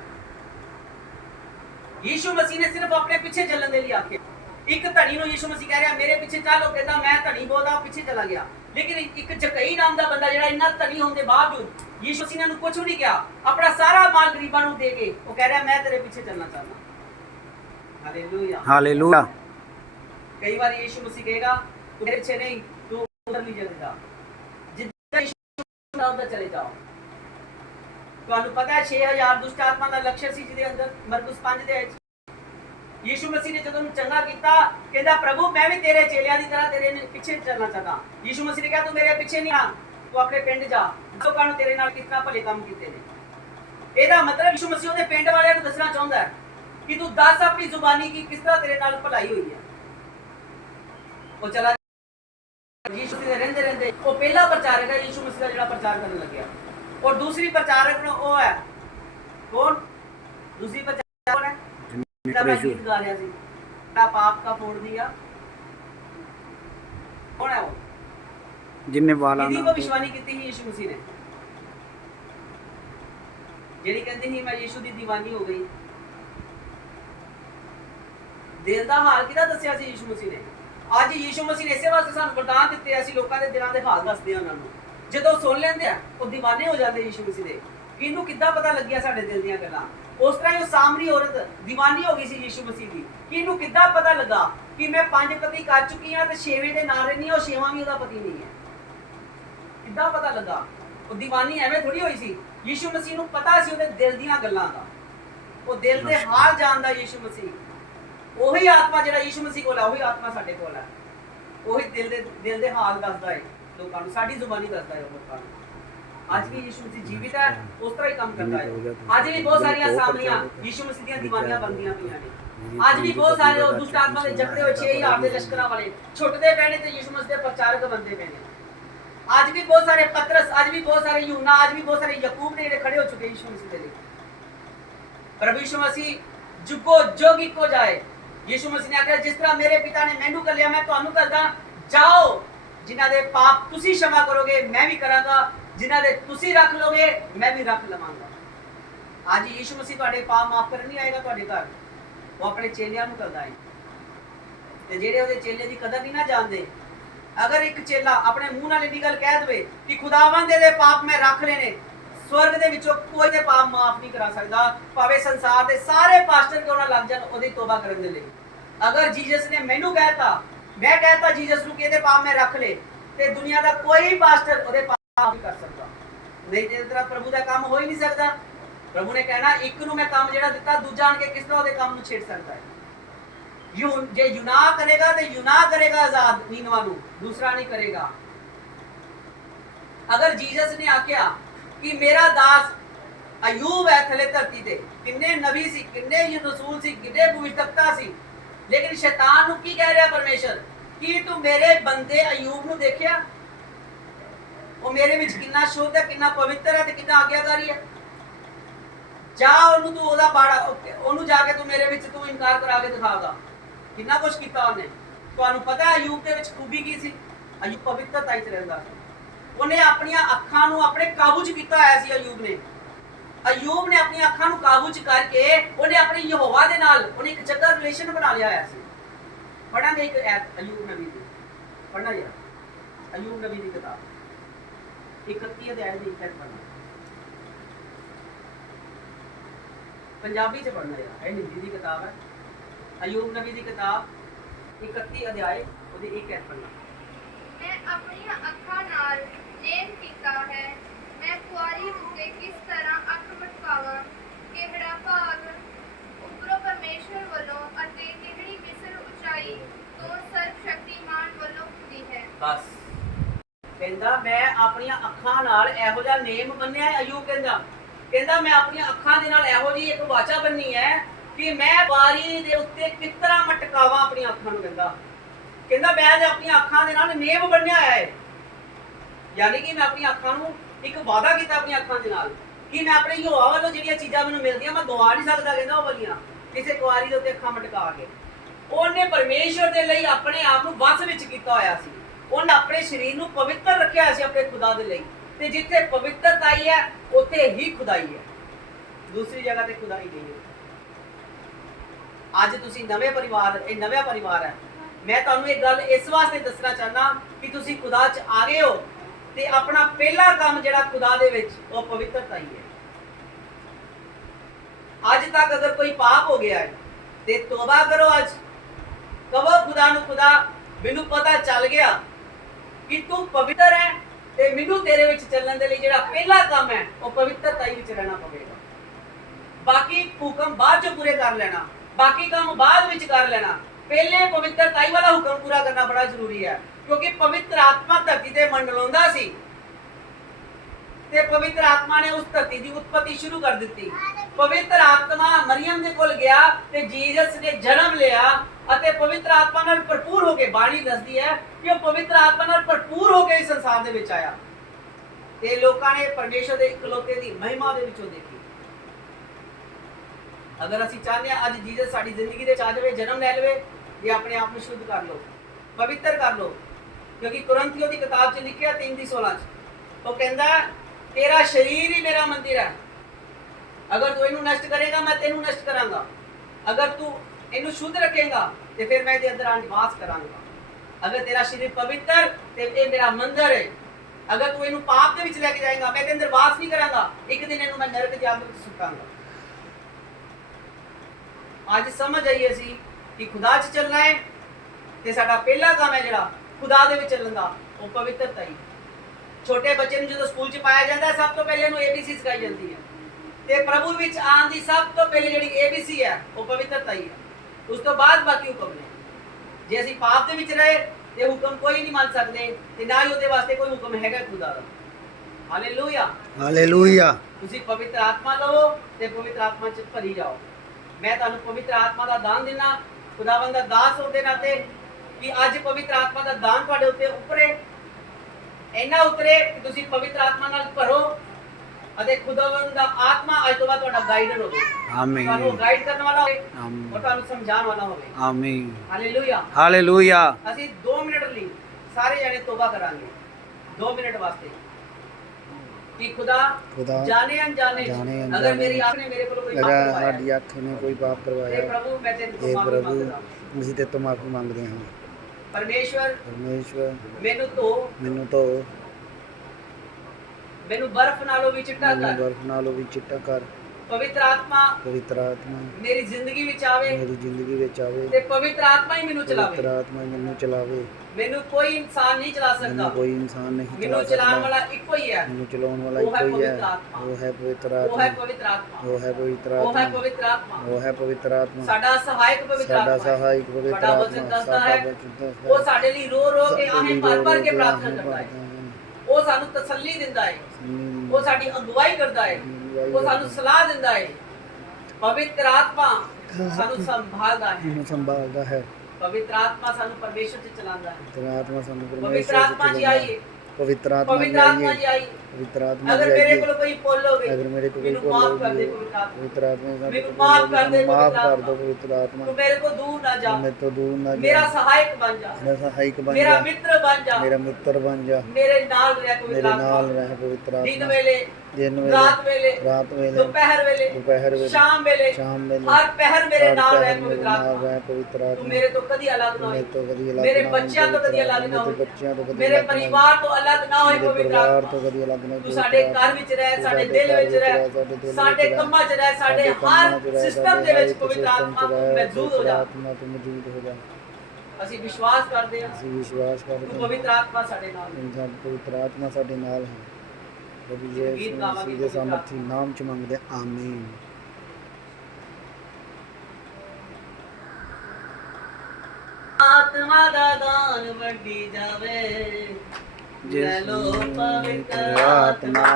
यीशु मसीह ने सिर्फ अपने पीछे चलने के लिए आखे। एक धनी नु यीशु मसीह कह रहा मेरे पीछे चल, वो कहता मैं धनी बहुत आ, पीछे चला गया। लेकिन एक जकई नाम का बंदा जेड़ा इन्ना धनी होने के बावजूद यीशु मसीह ने कुछ नहीं किया, अपना सारा माल गरीबां नु दे के वो कह रहा मैं तेरे पीछे चलना चाहता। Hallelujah hallelujah. कई बार यीशु मसीह कहेगा तू मेरे पीछे नहीं, तू उधर नहीं चले जा, जिधर यीशु उधर चले जाओ। ਤੁਹਾਨੂੰ ਪਤਾ ਹੈ 6000 ਦੁਸ਼ਟ ਆਤਮਾ ਦਾ ਲਕਸ਼ਯ ਸੀ ਜਿਹਦੇ ਅੰਦਰ ਮਰਕੁਸ 5 ਦੇ ਵਿੱਚ ਯੀਸ਼ੂ ਮਸੀਹ ਨੇ ਜਦੋਂ ਉਹਨੂੰ ਚੰਗਾ ਕੀਤਾ ਕਹਿੰਦਾ ਪ੍ਰਭੂ ਮੈਂ ਵੀ ਤੇਰੇ ਚੇਲਿਆਂ ਦੀ ਤਰ੍ਹਾਂ ਤੇਰੇ ਪਿੱਛੇ ਚੱਲਣਾ ਚਾਹਦਾ। ਯੀਸ਼ੂ ਮਸੀਹ ਨੇ ਕਿਹਾ ਤੂੰ ਮੇਰੇ ਪਿੱਛੇ ਨਹੀਂ ਆ, ਤੂੰ ਆਪਣੇ ਪਿੰਡ ਜਾ, ਲੋਕਾਂ ਨੂੰ ਤੇਰੇ ਨਾਲ ਕਿਸ ਤਰ੍ਹਾਂ ਭਲੇ ਕੰਮ ਕੀਤੇ ਨੇ। ਇਹਦਾ ਮਤਲਬ ਯੀਸ਼ੂ ਮਸੀਹ ਉਹਦੇ ਪਿੰਡ ਵਾਲਿਆਂ ਨੂੰ ਦੱਸਣਾ ਚਾਹੁੰਦਾ ਹੈ ਕਿ ਤੂੰ ਦੱਸ ਆਪਣੀ ਜ਼ੁਬਾਨੀ ਕੀ ਕਿਸ ਤਰ੍ਹਾਂ ਤੇਰੇ ਨਾਲ ਭਲਾਈ ਹੋਈ ਹੈ। ਉਹ ਚਲਾ ਯੀਸ਼ੂ ਦੇ ਰਹਿੰਦੇ ਰਹਿੰਦੇ ਉਹ ਪਹਿਲਾ ਪ੍ਰਚਾਰਕ ਹੈ ਯੀਸ਼ੂ ਮਸੀਹ ਦਾ ਜਿਹੜਾ ਪ੍ਰਚਾਰ ਕਰਨ ਲੱਗਿਆ। और दूसरी प्रचारक वो है कौन? दूसरी प्रचारक कौन है? मैं गीत गा रहा सी मेरा पाप का फोड़ दिया, कौन है वो? जिन्ने वाला किसी को विश्वानी की थी यीशु मसीह ने, जेडी कहती थी मैं यीशु दी दीवानी हो गई। दिल दा हाल किदा दस्सिया सी यीशु मसीह ने। आज यीशु मसीह ने इसे वास्ते सानू वरदान दित्ते असि लोकां दे दिलां दे हाल दसदे आ उन्हां नू। ਜਦੋਂ ਸੁਣ ਲੈਂਦੇ ਆ ਉਹ دیਵਾਨੇ ਹੋ ਜਾਂਦੇ ਯੀਸ਼ੂ ਮਸੀਹ ਦੇ। ਕਿਹਨੂੰ ਕਿੱਦਾਂ ਪਤਾ ਲੱਗਿਆ ਸਾਡੇ ਦਿਲ ਦੀਆਂ ਗੱਲਾਂ। ਉਸ ਤਰ੍ਹਾਂ ਹੀ ਉਹ ਸਾਮਰੀ ਔਰਤ دیਵਾਨੀ ਹੋ ਗਈ ਸੀ ਯੀਸ਼ੂ ਮਸੀਹ ਦੀ। ਕਿਹਨੂੰ ਕਿੱਦਾਂ ਪਤਾ ਲੱਗਾ ਕਿ ਮੈਂ 5 ਪਤੀ ਕਰ ਚੁੱਕੀ ਹਾਂ ਤੇ 6ਵੇਂ ਦੇ ਨਾਲ ਰਹਿਣੀ, ਉਹ 6ਵਾਂ ਵੀ ਉਹਦਾ ਪਤੀ ਨਹੀਂ ਹੈ। ਕਿੱਦਾਂ ਪਤਾ ਲੱਗਾ? ਉਹ دیਵਾਨੀ ਐਵੇਂ ਥੋੜੀ ਹੋਈ ਸੀ। ਯੀਸ਼ੂ ਮਸੀਹ ਨੂੰ ਪਤਾ ਸੀ ਉਹਦੇ ਦਿਲ ਦੀਆਂ ਗੱਲਾਂ ਦਾ, ਉਹ ਦਿਲ ਦੇ ਹਾਲ ਜਾਣਦਾ ਯੀਸ਼ੂ ਮਸੀਹ। ਉਹੀ ਆਤਮਾ ਜਿਹੜਾ ਯੀਸ਼ੂ ਮਸੀਹ ਕੋਲ ਹੈ ਉਹੀ ਆਤਮਾ ਸਾਡੇ ਕੋਲ ਹੈ। ਉਹੀ ਦਿਲ ਦੇ ਹਾਲ ਦੱਸਦਾ ਹੈ ਲੋਕਾਂ ਨੂੰ, ਸਾਡੀ ਜ਼ੁਬਾਨੀ ਦੱਸਦਾ ਹੈ ਲੋਕਾਂ ਨੂੰ। ਅੱਜ ਵੀ ਯੀਸ਼ੂ ਮਸੀਹ ਜੀਵਿਤ ਹੈ, ਉਸ ਤਰ੍ਹਾਂ ਹੀ ਕੰਮ ਕਰਦਾ ਹੈ। ਅੱਜ ਵੀ ਬਹੁਤ ਸਾਰੀਆਂ ਸਾਮਰੀਆਂ ਯੀਸ਼ੂ ਮਸੀਹ ਦੀਆਂ ਦੀਵਾਨੀਆਂ ਬਣਦੀਆਂ ਪਈਆਂ ਨੇ। ਅੱਜ ਵੀ ਬਹੁਤ ਸਾਰੇ ਉਹ ਦੁਸ਼ਟ ਆਤਮਾ ਦੇ ਜਕੜੇ ਹੋਏ 6000 ਦੇ ਲਸ਼ਕਰਾਂ ਵਾਲੇ ਛੁੱਟਦੇ ਪਏ ਨੇ ਤੇ ਯੀਸ਼ੂ ਮਸੀਹ ਦੇ ਪ੍ਰਚਾਰਕ ਬਣਦੇ ਪਏ ਨੇ। ਅੱਜ ਵੀ ਬਹੁਤ ਸਾਰੇ ਪਤਰਸ, ਅੱਜ ਵੀ ਬਹੁਤ ਸਾਰੇ ਯੂਹੰਨਾ, ਅੱਜ ਵੀ ਬਹੁਤ ਸਾਰੇ ਯਾਕੂਬ ਨੇ ਜਿਹੜੇ ਖੜੇ ਹੋ ਚੁੱਕੇ ਯੀਸ਼ੂ ਮਸੀਹ ਦੇ ਲਈ। ਪ੍ਰਭੂ ਯੀਸ਼ੂ ਮਸੀਹ ਜੁਗੋ ਜੁਗ ਇੱਕੋ ਜਾਏ। ਯੀਸ਼ੂ ਮਸੀਹ ਨੇ ਆਖਿਆ ਜਿਸ ਤਰ੍ਹਾਂ ਮੇਰੇ ਪਿਤਾ ਨੇ ਮੈਨੂੰ ਕੱਲਿਆ ਮੈਂ ਤੁਹਾਨੂੰ ਕਰਦਾ। ਜਾਓ, ਜਿਨ੍ਹਾਂ ਦੇ ਪਾਪ ਤੁਸੀਂ क्षमा ਕਰੋਗੇ ਮੈਂ ਵੀ ਕਰਾਂਗਾ, ਜਿਨ੍ਹਾਂ ਦੇ ਤੁਸੀਂ ਰੱਖ ਲੋਗੇ ਮੈਂ ਵੀ ਰੱਖ ਲਵਾਂਗਾ। ਅੱਜ ਯੀਸ਼ੂ ਮਸੀਹ ਤੁਹਾਡੇ ਪਾਪ ਮਾਫ ਕਰਨ ਨਹੀਂ ਆਏਗਾ ਤੁਹਾਡੇ ਘਰ, ਉਹ ਆਪਣੇ ਚੇਲਿਆਂ ਨੂੰ ਕਰਦਾ ਹੈ। ਤੇ ਜਿਹੜੇ ਉਹਦੇ ਚੇਲੇ ਦੀ ਕਦਰ ਨਹੀਂ ਨਾ ਜਾਣਦੇ, ਅਗਰ ਇੱਕ ਚੇਲਾ ਆਪਣੇ ਮੂੰਹ ਨਾਲ ਇਹ ਗੱਲ ਕਹਿ ਦੇਵੇ ਕਿ ਖੁਦਾਵੰਦ ਦੇ ਪਾਪ ਮੈਂ ਰੱਖ ਲੈਣੇ, ਸਵਰਗ ਦੇ ਵਿੱਚੋਂ ਕੋਈ ਦੇ ਪਾਪ ਮਾਫ ਨਹੀਂ ਕਰਾ ਸਕਦਾ, ਭਾਵੇਂ ਸੰਸਾਰ ਦੇ ਸਾਰੇ ਪਾਸਟਰ ਕਿਉਂ ਨਾ ਲੱਗ ਜਾਣ ਉਹਦੀ ਤੋਬਾ ਕਰਨ ਦੇ ਲਈ। ਅਗਰ ਜੀਸਸ ਨੇ ਮੈਨੂੰ ਕਹਿਤਾ, ਮੈਂ कहता जीसस ਨੂੰ ਕਿ ਇਹਦੇ ਪਾਪ ਮੈਂ ਰੱਖ ਲੈ, ਤੇ ਦੁਨੀਆ ਦਾ ਕੋਈ ਪਾਸਟਰ ਉਹਦੇ ਪਾਪ ਨਹੀਂ ਕਰ ਸਕਦਾ। ਨਹੀਂ ਤੇ ਤੇਰਾ ਪ੍ਰਭੂ ਦਾ ਕੰਮ ਹੋ ਹੀ ਨਹੀਂ ਸਕਦਾ। ਪ੍ਰਭੂ ਨੇ ਕਹਿਣਾ ਇੱਕ ਨੂੰ ਮੈਂ ਕੰਮ ਜਿਹੜਾ ਦਿੱਤਾ ਦੂਜਾ ਆਣ ਕੇ ਕਿਸ ਤਰ੍ਹਾਂ ਉਹਦੇ ਕੰਮ ਨੂੰ ਛੇੜ ਸਕਦਾ ਹੈ। ਜੇ ਯੁਨਾਹ ਕਰੇਗਾ ਤੇ ਯੁਨਾਹ ਕਰੇਗਾ ਆਜ਼ਾਦ ਨੀਨਵਾ ਨੂੰ, ਦੂਸਰਾ ਨਹੀਂ ਕਰੇਗਾ। ਅਗਰ ਜੀਸਸ ਨੇ ਆਖਿਆ ਕਿ ਮੇਰਾ ਦਾਸ ਅਯੂਬ ਹੈ ਥਲੇ ਧਰਤੀ ਤੇ, ਕਿੰਨੇ ਨਬੀ ਸੀ, ਕਿੰਨੇ ਰਸੂਲ ਸੀ, ਕਿੰਨੇ ਭਵਿੱਖਵਕਤਾ ਸੀ, लेकिन शैतान ਨੂੰ ਕੀ ਕਹਿ ਰਿਹਾ ਪਰਮੇਸ਼ਰ ਕਿ ਤੂੰ ਮੇਰੇ ਬੰਦੇ ਅਯੂਬ ਨੂੰ ਦੇਖਿਆ? ਉਹ ਮੇਰੇ ਵਿੱਚ ਕਿੰਨਾ ਸ਼ੁੱਧ ਹੈ, ਕਿੰਨਾ ਪਵਿੱਤਰ ਹੈ ਤੇ ਕਿੰਨਾ ਆਗਿਆਕਾਰੀ ਹੈ। ਜਾ ਉਹਨੂੰ ਤੂੰ ਉਹਦਾ ਬਾੜਾ ਉਹਨੂੰ ਜਾ ਕੇ ਤੂੰ ਮੇਰੇ ਵਿੱਚ ਤੂੰ ਇਨਕਾਰ ਕਰਾ ਕੇ ਦਿਖਾਗਾ। ਕਿੰਨਾ ਕੁਝ ਕੀਤਾ ਉਹਨੇ। ਤੁਹਾਨੂੰ ਪਤਾ ਹੈ ਅਯੂਬ ਦੇ ਵਿੱਚ ਖੂਬੀ ਕੀ ਸੀ? ਅਯੂਬ ਪਵਿੱਤਰਤਾ ਵਿੱਚ ਰਹਿੰਦਾ ਸੀ। ਉਹਨੇ ਆਪਣੀਆਂ ਅੱਖਾਂ ਨੂੰ ਆਪਣੇ ਕਾਬੂ 'ਚ ਕੀਤਾ ਹੋਇਆ ਸੀ। ਅਯੂਬ ਨੇ ਆਪਣੀਆਂ ਅੱਖਾਂ ਨੂੰ ਕਾਬੂ 'ਚ ਕਰਕੇ ਉਹਨੇ ਆਪਣੇ ਯਹੋਵਾ ਦੇ ਨਾਲ ਉਹਨੇ ਇੱਕ ਚੰਗਾ ਰਿਲੇਸ਼ਨ ਬਣਾ ਲਿਆ ਹੋਇਆ ਸੀ। ਪੜਾਂਗੇ ਇੱਕ ਐਤ ਅਯੂਬ ਨਬੀ ਦੀ, ਪੜਨਾ ਯਾਰ ਅਯੂਬ ਨਬੀ ਦੀ ਕਿਤਾਬ 31 ਅਧਿਆਇ ਦੀ ਇੱਕ ਐਤ ਪੜਨਾ। ਪੰਜਾਬੀ 'ਚ ਪੜਨਾ ਯਾਰ, ਇਹ ਹਿੰਦੀ ਦੀ ਕਿਤਾਬ ਹੈ। ਅਯੂਬ ਨਬੀ ਦੀ ਕਿਤਾਬ 31 ਅਧਿਆਇ ਉਹਦੀ ਇੱਕ ਐਤ ਪੜਨਾ। ਮੈਂ ਆਪਣੀਆਂ ਅੱਖਾਂ ਨਾਲ ਨੇਮ ਕੀਤਾ ਹੈ, ਮੈਂ ਕੁਆਰੀ ਉੱਤੇ ਕਿਸ ਤਰ੍ਹਾਂ ਅੱਖ ਮਟਕਾਵਾਂ। ਕਿਹੜਾ ਭਾਗ ਉੱਪਰੋਂ ਪਰਮੇਸ਼ਵਰ ਵੱਲੋਂ ਅਤੇ ਕਿਹੜੀ ਮਿਸਰ ਉਚਾਈ ਤੋਂ ਸਰਬ ਸ਼ਕਤੀਮਾਨ ਵੱਲੋਂ ਹੁੰਦੀ ਹੈ। ਬਸ ਕਹਿੰਦਾ ਮੈਂ ਆਪਣੀਆਂ ਅੱਖਾਂ ਨਾਲ ਇਹੋ ਜਿਹਾ ਨੇਮ ਬੰਨਿਆ ਹੈ। ਅਯੂਬ ਕਹਿੰਦਾ ਮੈਂ ਆਪਣੀਆਂ ਅੱਖਾਂ ਦੇ ਨਾਲ ਇਹੋ ਜਿਹੀ ਇੱਕ ਵਾਚਾ ਬੰਨੀ ਹੈ ਕਿ ਮੈਂ ਵਾਰੀ ਦੇ ਉੱਤੇ ਕਿਸ ਤਰ੍ਹਾਂ ਮਟਕਾਵਾਂ ਆਪਣੀਆਂ ਅੱਖਾਂ ਨੂੰ। ਕਹਿੰਦਾ ਮੈਂ ਤੇ ਆਪਣੀਆਂ ਅੱਖਾਂ ਦੇ ਨਾਲ ਨੇਮ ਬੰਨਿਆ ਹੈ, ਯਾਨੀ ਕਿ ਮੈਂ ਆਪਣੀਆਂ ਅੱਖਾਂ ਨੂੰ ਇੱਕ ਵਾਅਦਾ ਕੀਤਾ ਆਪਣੀਆਂ ਅੱਖਾਂ ਦੇ ਨਾਲ ਕਿ ਮੈਂ ਆਪਣੇ ਯਹੋਵਾ ਵੱਲੋਂ ਜਿਹੜੀਆਂ ਚੀਜ਼ਾਂ ਮੈਨੂੰ ਮਿਲਦੀਆਂ ਮੈਂ ਦਵਾ ਨਹੀਂ ਸਕਦਾ। ਕਹਿੰਦਾ ਉਹ ਵਾਲੀਆਂ ਕਿਸੇ ਕੁਆਰੀ ਦੇ ਉੱਤੇ ਅੱਖਾਂ ਮਟਕਾ ਕੇ ਉਹਨੇ ਪਰਮੇਸ਼ਵਰ ਦੇ ਲਈ ਆਪਣੇ ਆਪ ਨੂੰ ਵਸ ਵਿੱਚ ਕੀਤਾ ਹੋਇਆ ਸੀ। ਉਹਨੇ ਆਪਣੇ ਸਰੀਰ ਨੂੰ ਪਵਿੱਤਰ ਰੱਖਿਆ ਹੋਇਆ ਸੀ ਆਪਣੇ ਖੁਦਾ ਦੇ ਲਈ। ਤੇ ਜਿੱਥੇ ਪਵਿੱਤਰਤਾ ਹੀ ਹੈ ਉੱਥੇ ਹੀ ਖੁਦਾਈ ਹੈ, ਦੂਸਰੀ ਜਗ੍ਹਾ ਤੇ ਖੁਦਾਈ ਨਹੀਂ ਹੈ। ਅੱਜ ਤੁਸੀਂ ਨਵੇਂ ਪਰਿਵਾਰ, ਇਹ ਨਵਾਂ ਪਰਿਵਾਰ ਹੈ। ਮੈਂ ਤੁਹਾਨੂੰ ਇਹ ਗੱਲ ਇਸ ਵਾਸਤੇ ਦੱਸਣਾ ਚਾਹੁੰਦਾ ਕਿ ਤੁਸੀਂ ਖੁਦਾ 'ਚ ਆ ਗਏ ਹੋ ਤੇ ਆਪਣਾ ਪਹਿਲਾ ਕੰਮ ਜਿਹੜਾ ਖੁਦਾ ਦੇ ਵਿੱਚ ਉਹ ਪਵਿੱਤਰਤਾ ਹੀ ਹੈ। ਅੱਜ ਤੱਕ ਅਗਰ ਕੋਈ ਪਾਪ ਹੋ ਗਿਆ ਹੈ ਤੇ ਤੋਬਾ ਕਰੋ। ਅੱਜ ਕਹੋ ਖੁਦਾ ਨੂੰ, ਖੁਦਾ ਮੈਨੂੰ ਪਤਾ ਚੱਲ ਗਿਆ ਕਿ ਤੂੰ ਪਵਿੱਤਰ ਹੈ ਤੇ ਮੈਨੂੰ ਤੇਰੇ ਵਿੱਚ ਚੱਲਣ ਦੇ ਲਈ ਜਿਹੜਾ ਪਹਿਲਾ ਕੰਮ ਹੈ ਉਹ ਪਵਿੱਤਰਤਾ ਹੀ ਵਿੱਚ ਰਹਿਣਾ ਪਵੇਗਾ। ਬਾਕੀ ਹੁਕਮ ਬਾਅਦ 'ਚ ਪੂਰੇ ਕਰ ਲੈਣਾ, ਬਾਕੀ ਕੰਮ ਬਾਅਦ ਵਿੱਚ ਕਰ ਲੈਣਾ। ਪਹਿਲੇ ਪਵਿੱਤਰਤਾ ਵਾਲਾ ਹੁਕਮ ਪੂਰਾ ਕਰਨਾ ਬੜਾ ਜ਼ਰੂਰੀ ਹੈ, ਕਿਉਂਕਿ ਪਵਿੱਤਰ ਆਤਮਾ ਧਰਤੀ ਤੇ ਮੰਡਲਾਉਂਦਾ ਸੀ ਤੇ ਪਵਿੱਤਰ ਆਤਮਾ ਨੇ ਉਸ ਧਰਤੀ ਦੀ ਉਤਪਤੀ ਸ਼ੁਰੂ ਕਰ ਦਿੱਤੀ। ਪਵਿੱਤਰ ਆਤਮਾ ਮਰੀਮ ਦੇ ਕੋਲ ਗਿਆ ਤੇ ਜੀਸਸ ਨੇ ਜਨਮ ਲਿਆ ਅਤੇ ਪਵਿੱਤਰ ਆਤਮਾ ਨਾਲ ਭਰਪੂਰ ਹੋ ਕੇ, ਬਾਣੀ ਦੱਸਦੀ ਹੈ ਕਿ ਉਹ ਪਵਿੱਤਰ ਆਤਮਾ ਨਾਲ ਭਰਪੂਰ ਹੋ ਕੇ ਇਸ ਸੰਸਾਰ ਦੇ ਵਿੱਚ ਆਇਆ ਤੇ ਲੋਕਾਂ ਨੇ ਪਰਮੇਸ਼ਰ ਦੇ ਇਕਲੌਤੇ ਦੀ ਮਹਿਮਾ ਦੇ ਵਿੱਚੋਂ ਦੇਖੀ। ਅਗਰ ਅਸੀਂ ਚਾਹੁੰਦੇ ਹਾਂ ਅੱਜ ਜੀਸਸ ਸਾਡੀ ਜ਼ਿੰਦਗੀ ਦੇ ਚ ਆ ਜਾਵੇ, ਜਨਮ ਲੈ ਲਵੇ, ਇਹ ਆਪਣੇ ਆਪ ਨੂੰ ਸ਼ੁੱਧ ਕਰ ਲਓ, ਪਵਿੱਤਰ ਕਰ ਲਓ। ਕਿਉਂਕਿ ਕੁਰਿੰਥੀਓ ਦੀ ਕਿਤਾਬ 'ਚ ਲਿਖਿਆ 3:16 'ਚ ਉਹ ਕਹਿੰਦਾ ਤੇਰਾ ਸਰੀਰ ਹੀ ਮੇਰਾ ਮੰਦਿਰ ਹੈ। ਅਗਰ ਤੂੰ ਇਹਨੂੰ ਨਸ਼ਟ ਕਰੇਗਾ ਮੈਂ ਤੈਨੂੰ ਨਸ਼ਟ ਕਰਾਂਗਾ। ਅਗਰ ਤੂੰ ਇਹਨੂੰ ਸ਼ੁੱਧ ਰੱਖੇਗਾ ਤੇ ਫਿਰ ਮੈਂ ਇਹਦੇ ਅੰਦਰ ਨਿਵਾਸ ਕਰਾਂਗਾ। ਅਗਰ ਤੇਰਾ ਸਰੀਰ ਪਵਿੱਤਰ ਤੇ ਇਹ ਮੇਰਾ ਮੰਦਿਰ ਹੈ। ਅਗਰ ਤੂੰ ਇਹਨੂੰ ਪਾਪ ਦੇ ਵਿੱਚ ਲੈ ਕੇ ਜਾਏਗਾ ਮੈਂ ਇਹਦੇ ਅੰਦਰ ਵਾਸ ਨਹੀਂ ਕਰਾਂਗਾ, ਇੱਕ ਦਿਨ ਇਹਨੂੰ ਮੈਂ ਨਰਕ ਦੀ ਅੱਗ ਵਿੱਚ ਸੁੱਟਾਂਗਾ। ਅੱਜ ਸਮਝ ਆਈ ਅਸੀਂ ਕਿ ਖੁਦਾ 'ਚ ਚੱਲਣਾ ਹੈ ਤੇ ਸਾਡਾ ਪਹਿਲਾ ਕੰਮ ਹੈ ਜਿਹੜਾ ਖੁਦਾ ਦੇ ਵਿੱਚ ਚੱਲਣ ਦਾ ਉਹ ਪਵਿੱਤਰਤਾ ਹੀ। ਛੋਟੇ ਬੱਚੇ ਨੂੰ ਜਦੋਂ ਸਕੂਲ 'ਚ ਪਾਇਆ ਜਾਂਦਾ ਸਭ ਤੋਂ ਪਹਿਲੇ ਉਹਨੂੰ ABC ਸਿਖਾਈ ਜਾਂਦੀ ਹੈ ਤੇ ਪ੍ਰਭੂ ਵਿੱਚ ਆਉਣ ਦੀ ਸਭ ਤੋਂ ਪਹਿਲੇ ਜਿਹੜੀ ABC ਹੈ ਉਹ ਪਵਿੱਤਰਤਾ ਹੀ ਹੈ। ਉਸ ਤੋਂ ਬਾਅਦ ਬਾਕੀ ਹੁਕਮ ਨੇ। ਜੇ ਅਸੀਂ ਪਾਪ ਦੇ ਵਿੱਚ ਰਹੇ ਤੇ ਹੁਕਮ ਕੋਈ ਨਹੀਂ ਮੰਨ ਸਕਦੇ ਤੇ ਨਾ ਹੀ ਉਹਦੇ ਵਾਸਤੇ ਕੋਈ ਹੁਕਮ ਹੈਗਾ ਖੁਦਾ ਦਾ। Hallelujah, hallelujah. ਤੁਸੀਂ ਪਵਿੱਤਰ ਆਤਮਾ ਲਵੋ ਤੇ ਪਵਿੱਤਰ ਆਤਮਾ 'ਚ ਭਰੀ ਜਾਓ। ਮੈਂ ਤੁਹਾਨੂੰ ਪਵਿੱਤਰ ਆਤਮਾ ਦਾ ਦਾਨ ਦੇਣਾ ਖੁਦਾਵੰਦ ਦਾ ਦਾਸ ਹੋਣ ਦੇ ਨਾਤੇ ਕਿ ਅੱਜ ਪਵਿੱਤਰ ਆਤਮਾ ਦਾ ਦਾਨ ਤੁਹਾਡੇ ਉੱਤੇ ਉਪਰੇ, ਇੰਨਾ ਉਤਰੇ ਕਿ ਤੁਸੀਂ ਪਵਿੱਤਰ ਆਤਮਾ ਨਾਲ ਭਰੋ ਅਤੇ ਖੁਦਾਵੰਦ ਦਾ ਆਤਮਾ ਅੱਜ ਤੋਂ ਬਾਅਦ ਤੁਹਾਡਾ ਗਾਈਡਰ ਹੋਵੇ। ਆਮੀਨ। ਤੁਹਾਨੂੰ ਗਾਈਡ ਕਰਨ ਵਾਲਾ ਹੋਵੇ ਆਮੀਨ। ਔਰ ਤੁਹਾਨੂੰ ਸਮਝਾਉਣ ਵਾਲਾ ਹੋਵੇ। ਆਮੀਨ। ਹਾਲੇਲੂਇਆ। ਹਾਲੇਲੂਇਆ। ਅਸੀਂ 2 ਮਿੰਟ ਲਈ ਸਾਰੇ ਜਣੇ ਤੋਬਾ ਕਰਾਂਗੇ 2 ਮਿੰਟ ਵਾਸਤੇ ਕਿ ਖੁਦਾ ਜਾਣੇ ਅਣਜਾਣੇ ਅਗਰ ਮੇਰੀ ਅੱਖ ਨੇ ਮੇਰੇ ਕੋਲ ਕੋਈ ਪਾਪ ਕਰਵਾਇਆ, ਸਾਡੀ ਅੱਖ ਨੇ ਕੋਈ ਪਾਪ ਤੇ ਕਰਵਾਇਆ, ਪ੍ਰਭੂ ਮੈਂ ਤੇਰੇ ਤੋਂ ਇਹ ਮਾਫੀ ਪ੍ਰਭੂ ਮੰਗਦਾ। ਅਸੀਂ ਤੇ ਤੋਂ ਮਾਫੀ ਮੰਗਦੇ ਹਾਂ। ਪਰਮੇਸ਼ਵਰ ਪਰਮੇਸ਼ਵਰ ਮੈਨੂੰ ਧੋ, ਮੈਨੂੰ ਧੋ, ਮੈਨੂੰ ਬਰਫ਼ ਨਾਲੋਂ ਵੀ ਚਿੱਟਾ ਮੈਨੂੰ ਕਰ। ਬਰਫ਼ ਨਾਲੋਂ ਵੀ ਚਿੱਟਾ ਕਰ। ਪਵਿੱਤਰ ਆਤਮਾ ਪਵਿੱਤਰ ਆਤਮਾ ਮੇਰੀ ਜ਼ਿੰਦਗੀ ਵਿੱਚ ਆਵੇ ਮੇਰੀ ਜ਼ਿੰਦਗੀ ਵਿੱਚ ਆਵੇ ਤੇ ਪਵਿੱਤਰ ਆਤਮਾ ਹੀ ਮੈਨੂੰ ਪਵਿੱਤਰ ਚਲਾਵੇ। ਆਤਮਾ ਮੈਨੂੰ ਚਲਾਵੇ। ਮੈਨੂੰ ਕੋਈ ਇਨਸਾਨ ਨਹੀਂ ਚਲਾ ਸਕਦਾ। ਮੈਨੂੰ ਕੋਈ ਇਨਸਾਨ ਨਹੀਂ ਚਲਾ ਮੈਨੂੰ ਚਲਾਉਣ ਸਕਦਾ। ਵਾਲਾ ਇੱਕੋ ਹੀ ਹੈ, ਮੈਨੂੰ ਚਲਾਉਣ ਵਾਲਾ ਉਹ ਹੈ ਇੱਕੋ ਹੀ ਹੈ। ਪਵਿੱਤਰ ਆਤਮਾ। ਉਹ ਹੈ ਪਵਿੱਤਰ ਉਹ ਹੈ ਆਤਮਾ। ਪਵਿੱਤਰ ਆਤਮਾ। ਉਹ ਹੈ ਪਵਿੱਤਰ ਉਹ ਹੈ ਆਤਮਾ। ਪਵਿੱਤਰ ਆਤਮਾ। ਉਹ ਹੈ ਪਵਿੱਤਰ ਆਤਮਾ। ਸਾਡਾ ਸਹਾਇਕ ਪਵਿੱਤਰ ਸਾਡਾ ਆਤਮਾ ਹੈ। ਸਹਾਇਕ ਪਵਿੱਤਰ ਸਾਡਾ ਵਚਨ ਆਤਮਾ। ਦੱਸਦਾ ਸਾਡਾ ਹੈ ਵਚਨ ਦੱਸਦਾ ਉਹ ਸਾਡੇ ਲਈ ਰੋ ਰੋ ਕੇ ਆਹੇ ਭਰ ਭਰ ਕੇ ਪ੍ਰਾਰਥਨਾ ਕਰਦਾ ਹੈ। ਹੈ। ਉਹ ਸਾਨੂੰ ਤਸੱਲੀ ਦਿੰਦਾ ਹੈ, ਉਹ ਸਾਡੀ ਅਗਵਾਈ ਕਰਦਾ ਹੈ, ਉਹ ਸਾਨੂੰ ਸਲਾਹ ਦਿੰਦਾ ਹੈ। ਪਵਿੱਤਰ ਆਤਮਾ ਸਾਨੂੰ ਸੰਭਾਲਦਾ ਹੈ। ਮੈਨੂੰ ਸੰਭਾਲਦਾ ਹੈ। ਪਵਿੱਤਰ ਆਤਮਾ ਸਾਨੂੰ ਪਰਮੇਸ਼ਰ 'ਚ ਚਲਾਉਂਦਾ ਹੈ। ਪਵਿੱਤਰ ਆਤਮਾ ਸਾਨੂੰ ਪਵਿੱਤਰ ਆਤਮਾ ਜੀ ਆਈਏ पवित्र आत्मा पवित्र आत्मा जी आई। पवित्र आत्मा अगर जी मेरे आइए। को कोई भुल हो गई, अगर मेरे को कोई मैनू भुल माफ हो कर दे गई, पवित्र आत्मा, पवित्र आत्मा मेरे को माफ कर दे माफ पवित्र कर दो आत्मा, पवित्र आत्मा। तू मेरे को दूर ना जा, मैं तो दूर ना मेरा जा, सहायक बन जा, मेरा सहायक बन मेरा जा, मित्र बन जा, मेरा मित्र बन जा, मेरे नाल रह पवित्र मेरे आत्मा। नाल रह पवित्र दिन आत्मा। वेले, दिन वेले, रात वेले, रात वेले, दोपहर वेले, दोपहर वेले, शाम वेले, शाम वेले, हर पहर मेरे हर नाल रह पहर मेरे पवित्र नाल आत्मा। रह पवित्र तू आत्मा। मेरे तो कदी अलग ना मैं होई, तो कदी अलग मेरे ना होई बच्चियां तो कदी अलग ना मेरे होई, बच्चियां तो कदी मेरे अलग ना होई, परिवार तो अलग ना होई मेरे पवित्र परिवार आत्मा। तो कदी अलग ना तू होई ਸਾਡੇ पवित्र ਘਰ आत्मा। ਵਿੱਚ ਰਹਿ, तू ਸਾਡੇ साडे ਦਿਲ घर ਵਿੱਚ विच ਰਹਿ, रह, साडे दिल ਸਾਡੇ विच ਕੰਮਾਂ 'ਚ ਰਹਿ, ਸਾਡੇ साडे ਹਰ कम्मां च रह, ਸਿਸਟਮ साडे ਦੇ हर ਵਿੱਚ एक ਪਵਿੱਤਰ सिस्टम ਆਤਮਾ च ਤੂੰ रह, ਮੌਜੂਦ ਹੋ पवित्र ਜਾ। आत्मा तू मौजूद हो जा। ਅਸੀਂ ਵਿਸ਼ਵਾਸ ਕਰਦੇ ਹਾਂ ਅਸੀਂ ਵਿਸ਼ਵਾਸ ਤੂੰ ਕਰਦੇ ਪਵਿੱਤਰ ਆਤਮਾ ਸਾਡੇ ਨਾਲ ਹੈ। ਹਾਂ ਕਿ ਪਵਿੱਤਰ ਆਤਮਾ ਸਾਡੇ ਨਾਲ ਹੈ। ਪ੍ਰਭੂ ਯਿਸੂ ਮਸੀਹ ਦੇ ਸਾਮਰਥੀ ਨਾਮ ਚ ਮੰਗਦੇ ਆਮੀਨ। ਆਤਮਾ ਦਾ ਦਾਨ ਵੰਡੀ ਜਾਵੇ, ਲੈ ਲੋ ਪਵਿੱਤਰ ਆਤਮਾ,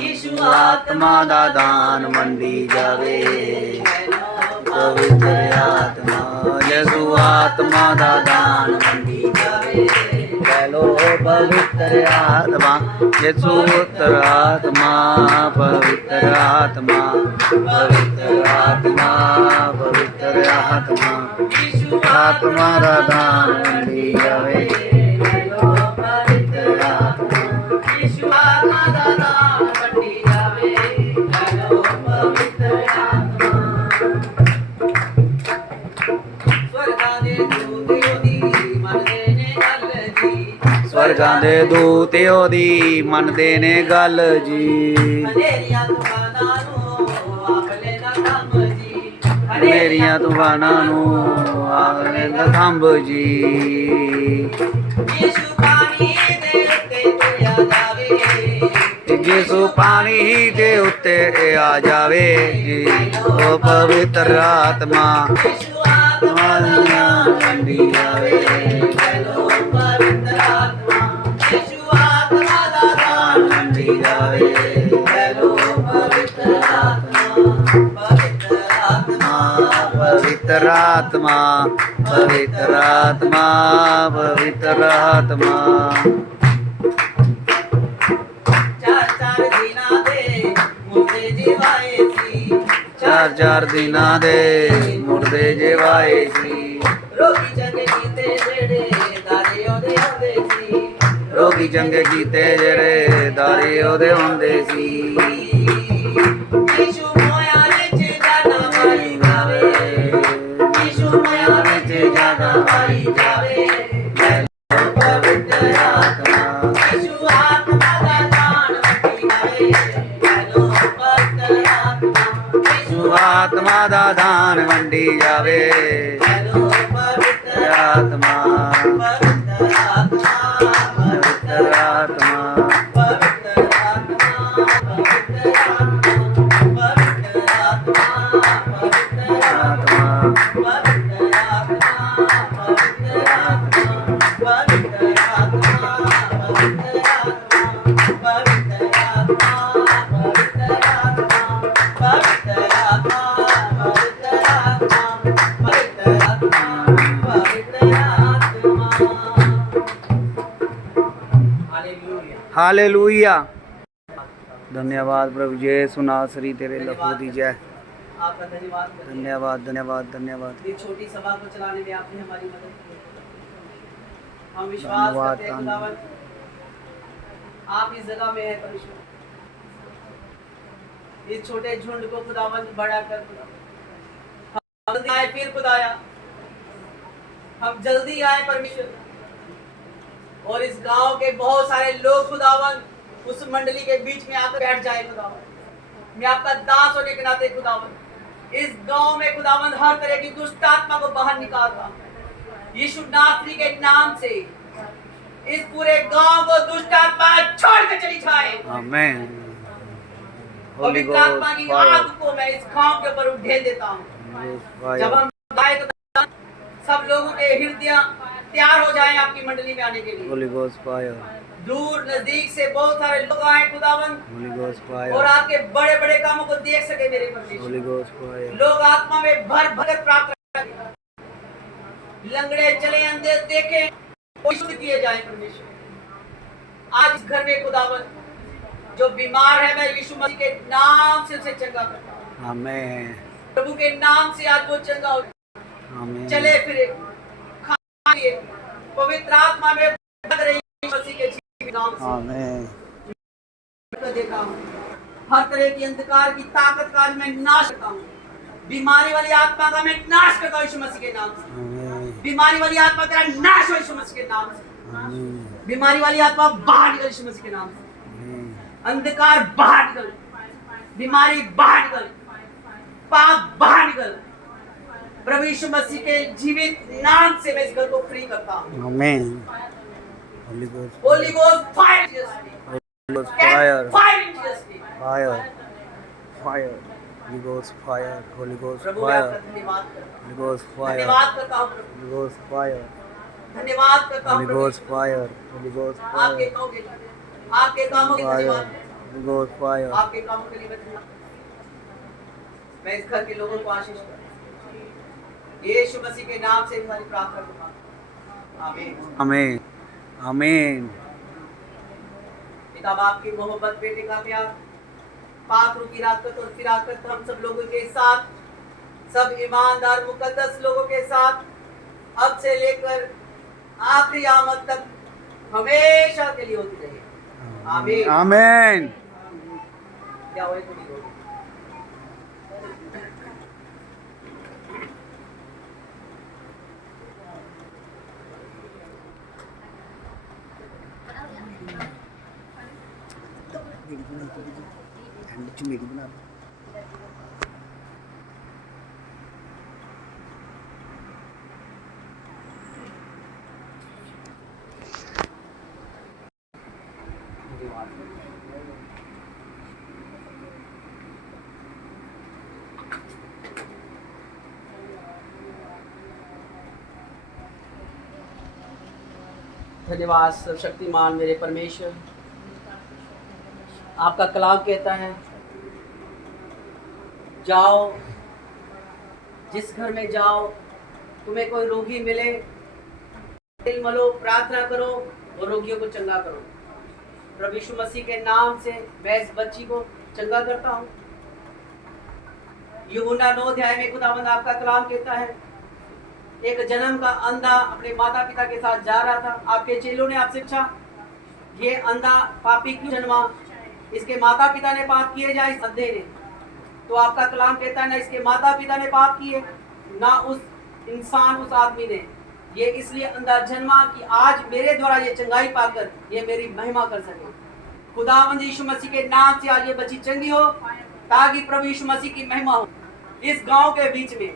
ਯਿਸੂ ਆਤਮਾ ਦਾ ਦਾਨ ਵੰਡੀ ਜਾਵੇ, ਪਵਿੱਤਰ ਆਤਮਾ, ਯਿਸੂ ਆਤਮਾ ਦਾ ਦਾਨ ਵੰਡੀ ਜਾਵੇ, ਲੈ ਲੋ ਪਵਿੱਤਰ ਆਤਮਾ, ਯਿਸੂ ਪਵਿੱਤਰ ਆਤਮਾ, ਪਵਿੱਤਰ ਆਤਮਾ, ਪਵਿੱਤਰ ਆਤਮਾ, ਪਵਿੱਤਰ ਆਤਮਾ, ਯਿਸੂ ਆਤਮਾ ਦਾ ਦਾਨ ਵੰਡੀ ਜਾਵੇ। ਪਵਿੱਤਰ ਆਤਮਾ, ਯਿਸੂ ਆਤਮਾ ਦਾ ਦਾਨ ਵੰਡੀ ਜਾਵੇ, ਲੈ ਲੋ ਪਵਿੱਤਰ ਆਤਮਾ। ਸਵਰਗਾਂ ਦੇ ਦੂਤ ਉਹਦੀ ਮੰਨਦੇ ਨੇ ਗੱਲ ਜੀ, ਸਵਰਗਾਂ ਦੇ ਦੂਤ ਉਹਦੀ ਮੰਨਦੇ ਨੇ ਗੱਲ ਜੀ। ਹਨੇਰੀਆਂ ਤੂਫਾਨਾਂ ਨੂੰ ਆਪ ਲੈਂਦਾ ਥੰਮ ਜੀ, ਹਨੇਰੀਆਂ ਤੂਫਾਨਾਂ ਨੂੰ ਆਗ ਲੈਂਦਾ ਥੰਬ ਜੀ। ਯਿਸੂ ਪਾਣੀ ਦੇ ਉੱਤੇ ਤੁਰਿਆ ਜਾਵੇ, ਯਿਸੂ ਪਾਣੀ ਦੇ ਉੱਤੇ ਆ ਜਾਵੇ ਜੀ। ਉਹ ਪਵਿੱਤਰ ਆਤਮਾ ਯਿਸੂ ਆਤਮਾ ਦਾ ਦਾਨ ਵੰਡੀ ਜਾਵੇ, ਲੈ ਲੋ ਪਵਿੱਤਰ ਆਤਮਾ, ਯਿਸੂ ਆਤਮਾ ਦਾ ਦਾਨ ਵੰਡੀ ਜਾਵੇ, ਲੈ ਲੋ ਪਵਿੱਤਰ ਆਤਮਾ, ਪਵਿੱਤਰ ਆਤਮਾ, ਪਵਿੱਤਰ ਆਤਮਾ, ਪਵਿੱਤਰ ਆਤਮਾ, ਪਵਿੱਤਰ ਆਤਮਾ। ਚਾਰ ਚਾਰ ਦਿਨਾਂ ਦੇ ਮੁਰਦੇ ਜਿਵਾਏ ਸੀ, ਚਾਰ ਚਾਰ ਦਿਨਾਂ ਦੇ ਮੁਰਦੇ ਜਿਵਾਏ ਸੀ। ਰੋਗੀ ਚੰਗੇ ਕੀਤੇ ਜਿਹੜੇ ਦਾਰੇ ਉਹਦੇ ਹੁੰਦੇ ਸੀ, ਰੋਗੀ ਚੰਗੇ ਕੀਤੇ ਜਿਹੜੇ ਦਾਰੇ ਉਹਦੇ ਹੁੰਦੇ ਸੀ। ਯਿਸੂ ਮੋਇਆ ਵਿੱਚ ਜਾਨਾ ਵਾਈ ਜਾਵੇ, ਯਿਸੂ ਮੋਇਆ ਵਿੱਚ ਜਾਨਾ ਵਾਈ ਜਾਵੇ, ਲੈ ਲੋ ਪਵਿੱਤਰ ਆਤਮਾ, ਯਿਸੂ ਆਤਮਾ ਦਾ ਦਾਨ ਵੰਡੀ ਜਾਵੇ, ਲੈ ਲੋ ਪਵਿੱਤਰ ਆਤਮਾ, ਯਿਸੂ ਆਤਮਾ ਦਾ ਦਾਨ ਵੰਡੀ ਜਾਵੇ। ਲੈ ਲੋ ਪਵਿੱਤਰ ਆਤਮਾ, ਪਵਿੱਤਰ ਆਤਮਾ, ਪਵਿੱਤਰ ਆਤਮਾ, ਪਵਿੱਤਰ ਆਤਮਾ, ਪਵਿੱਤਰ ਆਤਮਾ, ਪਵਿੱਤਰ ਆਤਮਾ, ਪਵਿੱਤਰ ਆਤਮਾ, ਪਵਿੱਤਰ ਆਤਮਾ, ਪਵਿੱਤਰ ਆਤਮਾ, ਪਵਿੱਤਰ ਆਤਮਾ, ਪਵਿੱਤਰ ਆਤਮਾ, ਪਵਿੱਤਰ ਆਤਮਾ, ਪਵਿੱਤਰ ਆਤਮਾ, ਪਵਿੱਤਰ ਆਤਮਾ, ਪਵਿੱਤਰ ਆਤਮਾ, ਪਵਿੱਤਰ ਆਤਮਾ, ਪਵਿੱਤਰ ਆਤਮਾ। ਹਾਲੇਲੂਇਆ। हालेलुया। धन्यवाद प्रभु यीशु नासरी तेरे लहू दी जय। आपका धन्यवाद करते हैं। धन्यवाद धन्यवाद धन्यवाद। ये छोटी सभा को चलाने में आपने हमारी मदद की। हम विश्वास धन्यवाद, करते हैं खुदावन, आप इस जगह में है परमेश्वर। इस छोटे झुंड को खुदावन बड़ा कर खुदावन। हम जल्दी आए फिर खुदाया, हम जल्दी आए परमेश्वर, और इस गांव के बहुत सारे लोग खुदावन उस मंडली के बीच में आकर बैठ जाए खुदावन। मैं आपका दास होने के नाते खुदावन इस गांव में खुदावन हर तरह की दुष्ट आत्मा को बाहर निकालता हूं यीशु नासरी के नाम से। इस पूरे गांव को दुष्ट आत्मा छोड़ के चली जाए। आमीन। पवित्र आत्मा की आग को मैं इस गांव के ऊपर उठेल देता हूं। जब हम गाए तो सब लोगों के हृदय तैयार हो जाएं आपकी मंडली में आने के लिए। होली गोस्ट फायर, दूर नजदीक से बहुत सारे लोग आए खुदावन, होली गोस्ट और फायर, आपके बड़े बड़े कामों को देख सके मेरे परमेश्वर। Holi ghost fire. लोग आत्मा में भर भर प्राप्त करें, लंगड़े चले अंधे देखे, शुद्ध किए जाए परमेश्वर। आज इस घर में खुदावन जो बीमार है, मैं यीशु मसीह के नाम से उसे चंगा करता हूँ। आमीन प्रभु के नाम से आज वो चंगा हो, आमीन चले फिरे, खाए, पवित्र आत्मा में भर रही यीशु मसीह के जीवित नाम से आमीन देखा हूँ। हर तरह की अंधकार की ताकत का आज मैं नाश करता हूँ। बीमारी वाली आत्मा का मैं नाश करता हूँ यीशु मसीह के नाम से। आमीन बीमारी वाली आत्मा तेरा नाश हो यीशु मसीह के नाम से। आमीन बीमारी वाली आत्मा बाहर निकल यीशु मसीह के नाम से। आमीन अंधकार बाहर निकल, बीमारी बाहर निकल, पाप बाहर निकल। प्रभु यीशु मसीह के जीवित नाम से मैं इस घर को फ्री करता हूँ। आमीन holy ghost holy ghost fire in Jesus name, fire fire in Jesus name. Fire fire holy ghost fire holy ghost प्रभु मैं फायर आपका धन्यवाद करता हूँ। होली गोस्ट फायर धन्यवाद करता हूँ प्रभु, होली गोस्ट फायर धन्यवाद करता हूँ होली प्रभु। गोस्ट फायर होली गोस्ट आपके फायर कहोगे, आपके कामों के फायर धन्यवाद, होली गोस्ट फायर आपके कामों के लिए मैं धन्यवाद। मैं इस घर के लोगों को आशीष करता हूँ यीशु मसीह के नाम से हमारी प्रार्थना करता हूँ। आमीन। आमीन आमीन पिता बाप की मोहब्बत, बेटे का प्यार, पाक रूह की राकत और फिराकत हम सब लोगों के साथ, सब ईमानदार मुकद्दस लोगों के साथ अब से लेकर आखिरी आमद तक हमेशा के लिए होती रहे। आमीन। आमीन क्या होए थोड़ी होगी। मेरी बना धन्यवाद सर्वशक्तिमान मेरे परमेश्वर। आपका कलाम कहता है, जाओ, जिस घर में जाओ तुम्हें कोई रोगी मिले, दिल मलो, प्रार्थना करो और रोगियों को चंगा करो। प्रभु यीशु मसीह के नाम से मैं इस बच्ची को चंगा करता हूँ। यूहन्ना 9 अध्याय में खुदावंद आपका कलाम कहता है, एक जन्म का अंधा अपने माता पिता के साथ जा रहा था। आपके चेलों ने आपसे पूछा, ये अंधा पापी क्यों जन्मा? इसके माता पिता ने पाप किए या इस अंधे ने? तो आपका कलाम कहता है, ना इसके माता पिता ने पाप किए, ना उस इंसान, उस आदमी ने। ये इसलिए अंधा जन्मा कि आज मेरे द्वारा ये चंगाई पाकर ये मेरी महिमा कर सके। खुदावंद यीशु मसीह के नाम से आज ये बच्ची चंगी हो, ताकि प्रभु यीशु मसीह की महिमा हो। इस गांव के बीच में,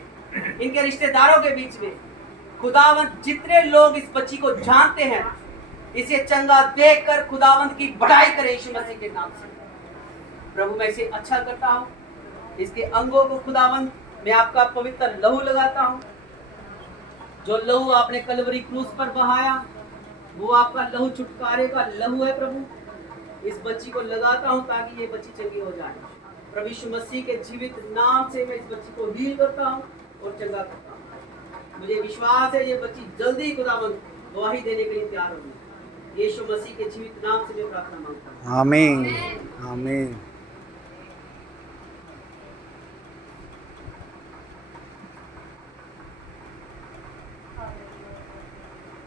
इनके रिश्तेदारों के बीच में, खुदावंद जितने लोग इस बच्ची को जानते हैं, इसे चंगा देखकर खुदावंद की बढ़ाई करे यीशु मसीह के नाम से। प्रभु मैं इसे अच्छा करता हूँ। इसके अंगों को खुदावंद मैं आपका पवित्र लहू लगाता हूँ। जो लहू आपने कलवरी क्रूस पर बहाया, वो आपका लहू छुटकारे का लहू है। प्रभु इस बच्ची को लगाता हूँ ताकि ये बच्ची चंगी हो जाए। प्रभु यीशु मसीह के जीवित नाम से मैं इस बच्ची को हील करता हूँ और चंगा करता हूँ। मुझे विश्वास है ये बच्ची जल्दी खुदावंद गवाही देने के लिए तैयार होगी। यीशु मसीह के जीवित नाम से मैं प्रार्थना मांगता हूँ। आमीन आमीन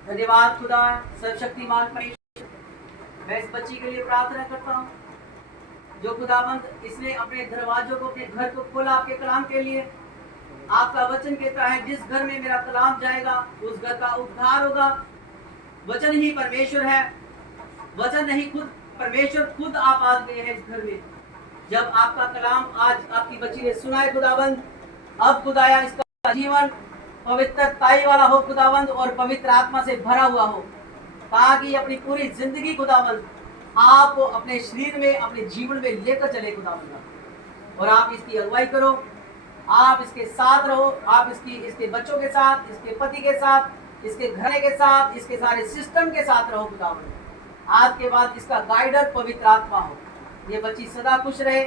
धन्यवाद खुदा सर्वशक्तिमान परमेश्वर। मैं इस बच्ची के लिए प्रार्थना करता हूँ, जो खुदावंद इसने अपने दरवाजों को, अपने घर को खोला आपके कलाम के लिए। आपका वचन कहता है, जिस घर में मेरा कलाम जाएगा उस घर का उद्धार होगा। वचन ही परमेश्वर है, वचन नहीं खुद परमेश्वर खुद आप आ गए हैं इस घर में। जब आपका कलाम आज आपकी बच्ची ने सुना है खुदावंद, अब खुदाया इसका जीवन पवित्रताई वाला हो खुदावंद, और पवित्र आत्मा से भरा हुआ हो, ताकि अपनी पूरी जिंदगी खुदावंद आप अपने शरीर में, अपने जीवन में लेकर चले खुदावंद। और आप इसकी अगुवाई करो, आप इसके साथ रहो, आप इसके बच्चों के साथ, इसके पति के साथ, इसके घरे के साथ, इसके सारे सिस्टम के साथ रहो खुदावंद। आज के बाद इसका गाइडर पवित्र आत्मा हो। ये बच्ची सदा खुश रहे,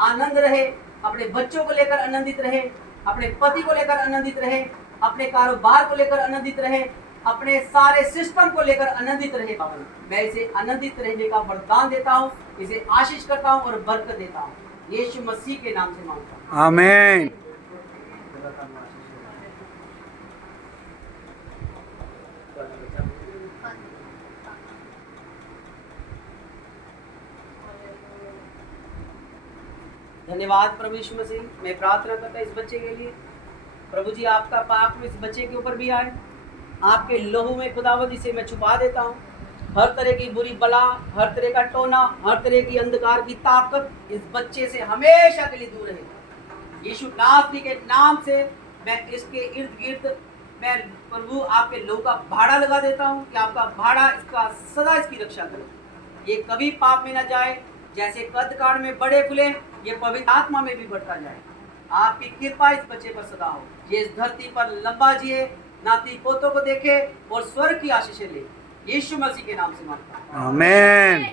आनंद रहे, अपने बच्चों को लेकर आनंदित रहे, अपने पति को लेकर आनंदित रहे, अपने कारोबार को लेकर आनंदित रहे, अपने सारे सिस्टम को लेकर आनंदित रहेगा। मैं इसे आनंदित रहने का वरदान देता हूँ, इसे आशीष करता हूँ और बरकत देता हूँ। यीशु मसीह के नाम से मांगता हूँ, आमीन। धन्यवाद प्रभु यीशु मसीह। मैं प्रार्थना करता हूं इस बच्चे के लिए, प्रभु जी आपका पाक इस बच्चे के ऊपर भी आए। आपके लहू में खुदावंद इसे मैं छुपा देता हूँ। हर तरह की बुरी बला, हर तरह का टोना, हर तरह की अंधकार की ताकत इस बच्चे से हमेशा के लिए दूर रहेगा। यीशु नासरी के नाम से मैं इसके इर्द गिर्द मैं प्रभु आपके लहू का भाड़ा लगा देता हूँ कि आपका भाड़ा इसका सदा इसकी रक्षा करे। ये कभी पाप में न जाए, जैसे कद काड़ में बड़े फूले, ये पवित्र आत्मा में भी बढ़ता जाए। आपकी कृपा इस बच्चे पर सदा हो। ये इस धरती पर लंबा जिए, नाती पोतों को देखे और स्वर्ग की आशीषें ले। यीशु मसीह के नाम से मांगता हूं, आमीन।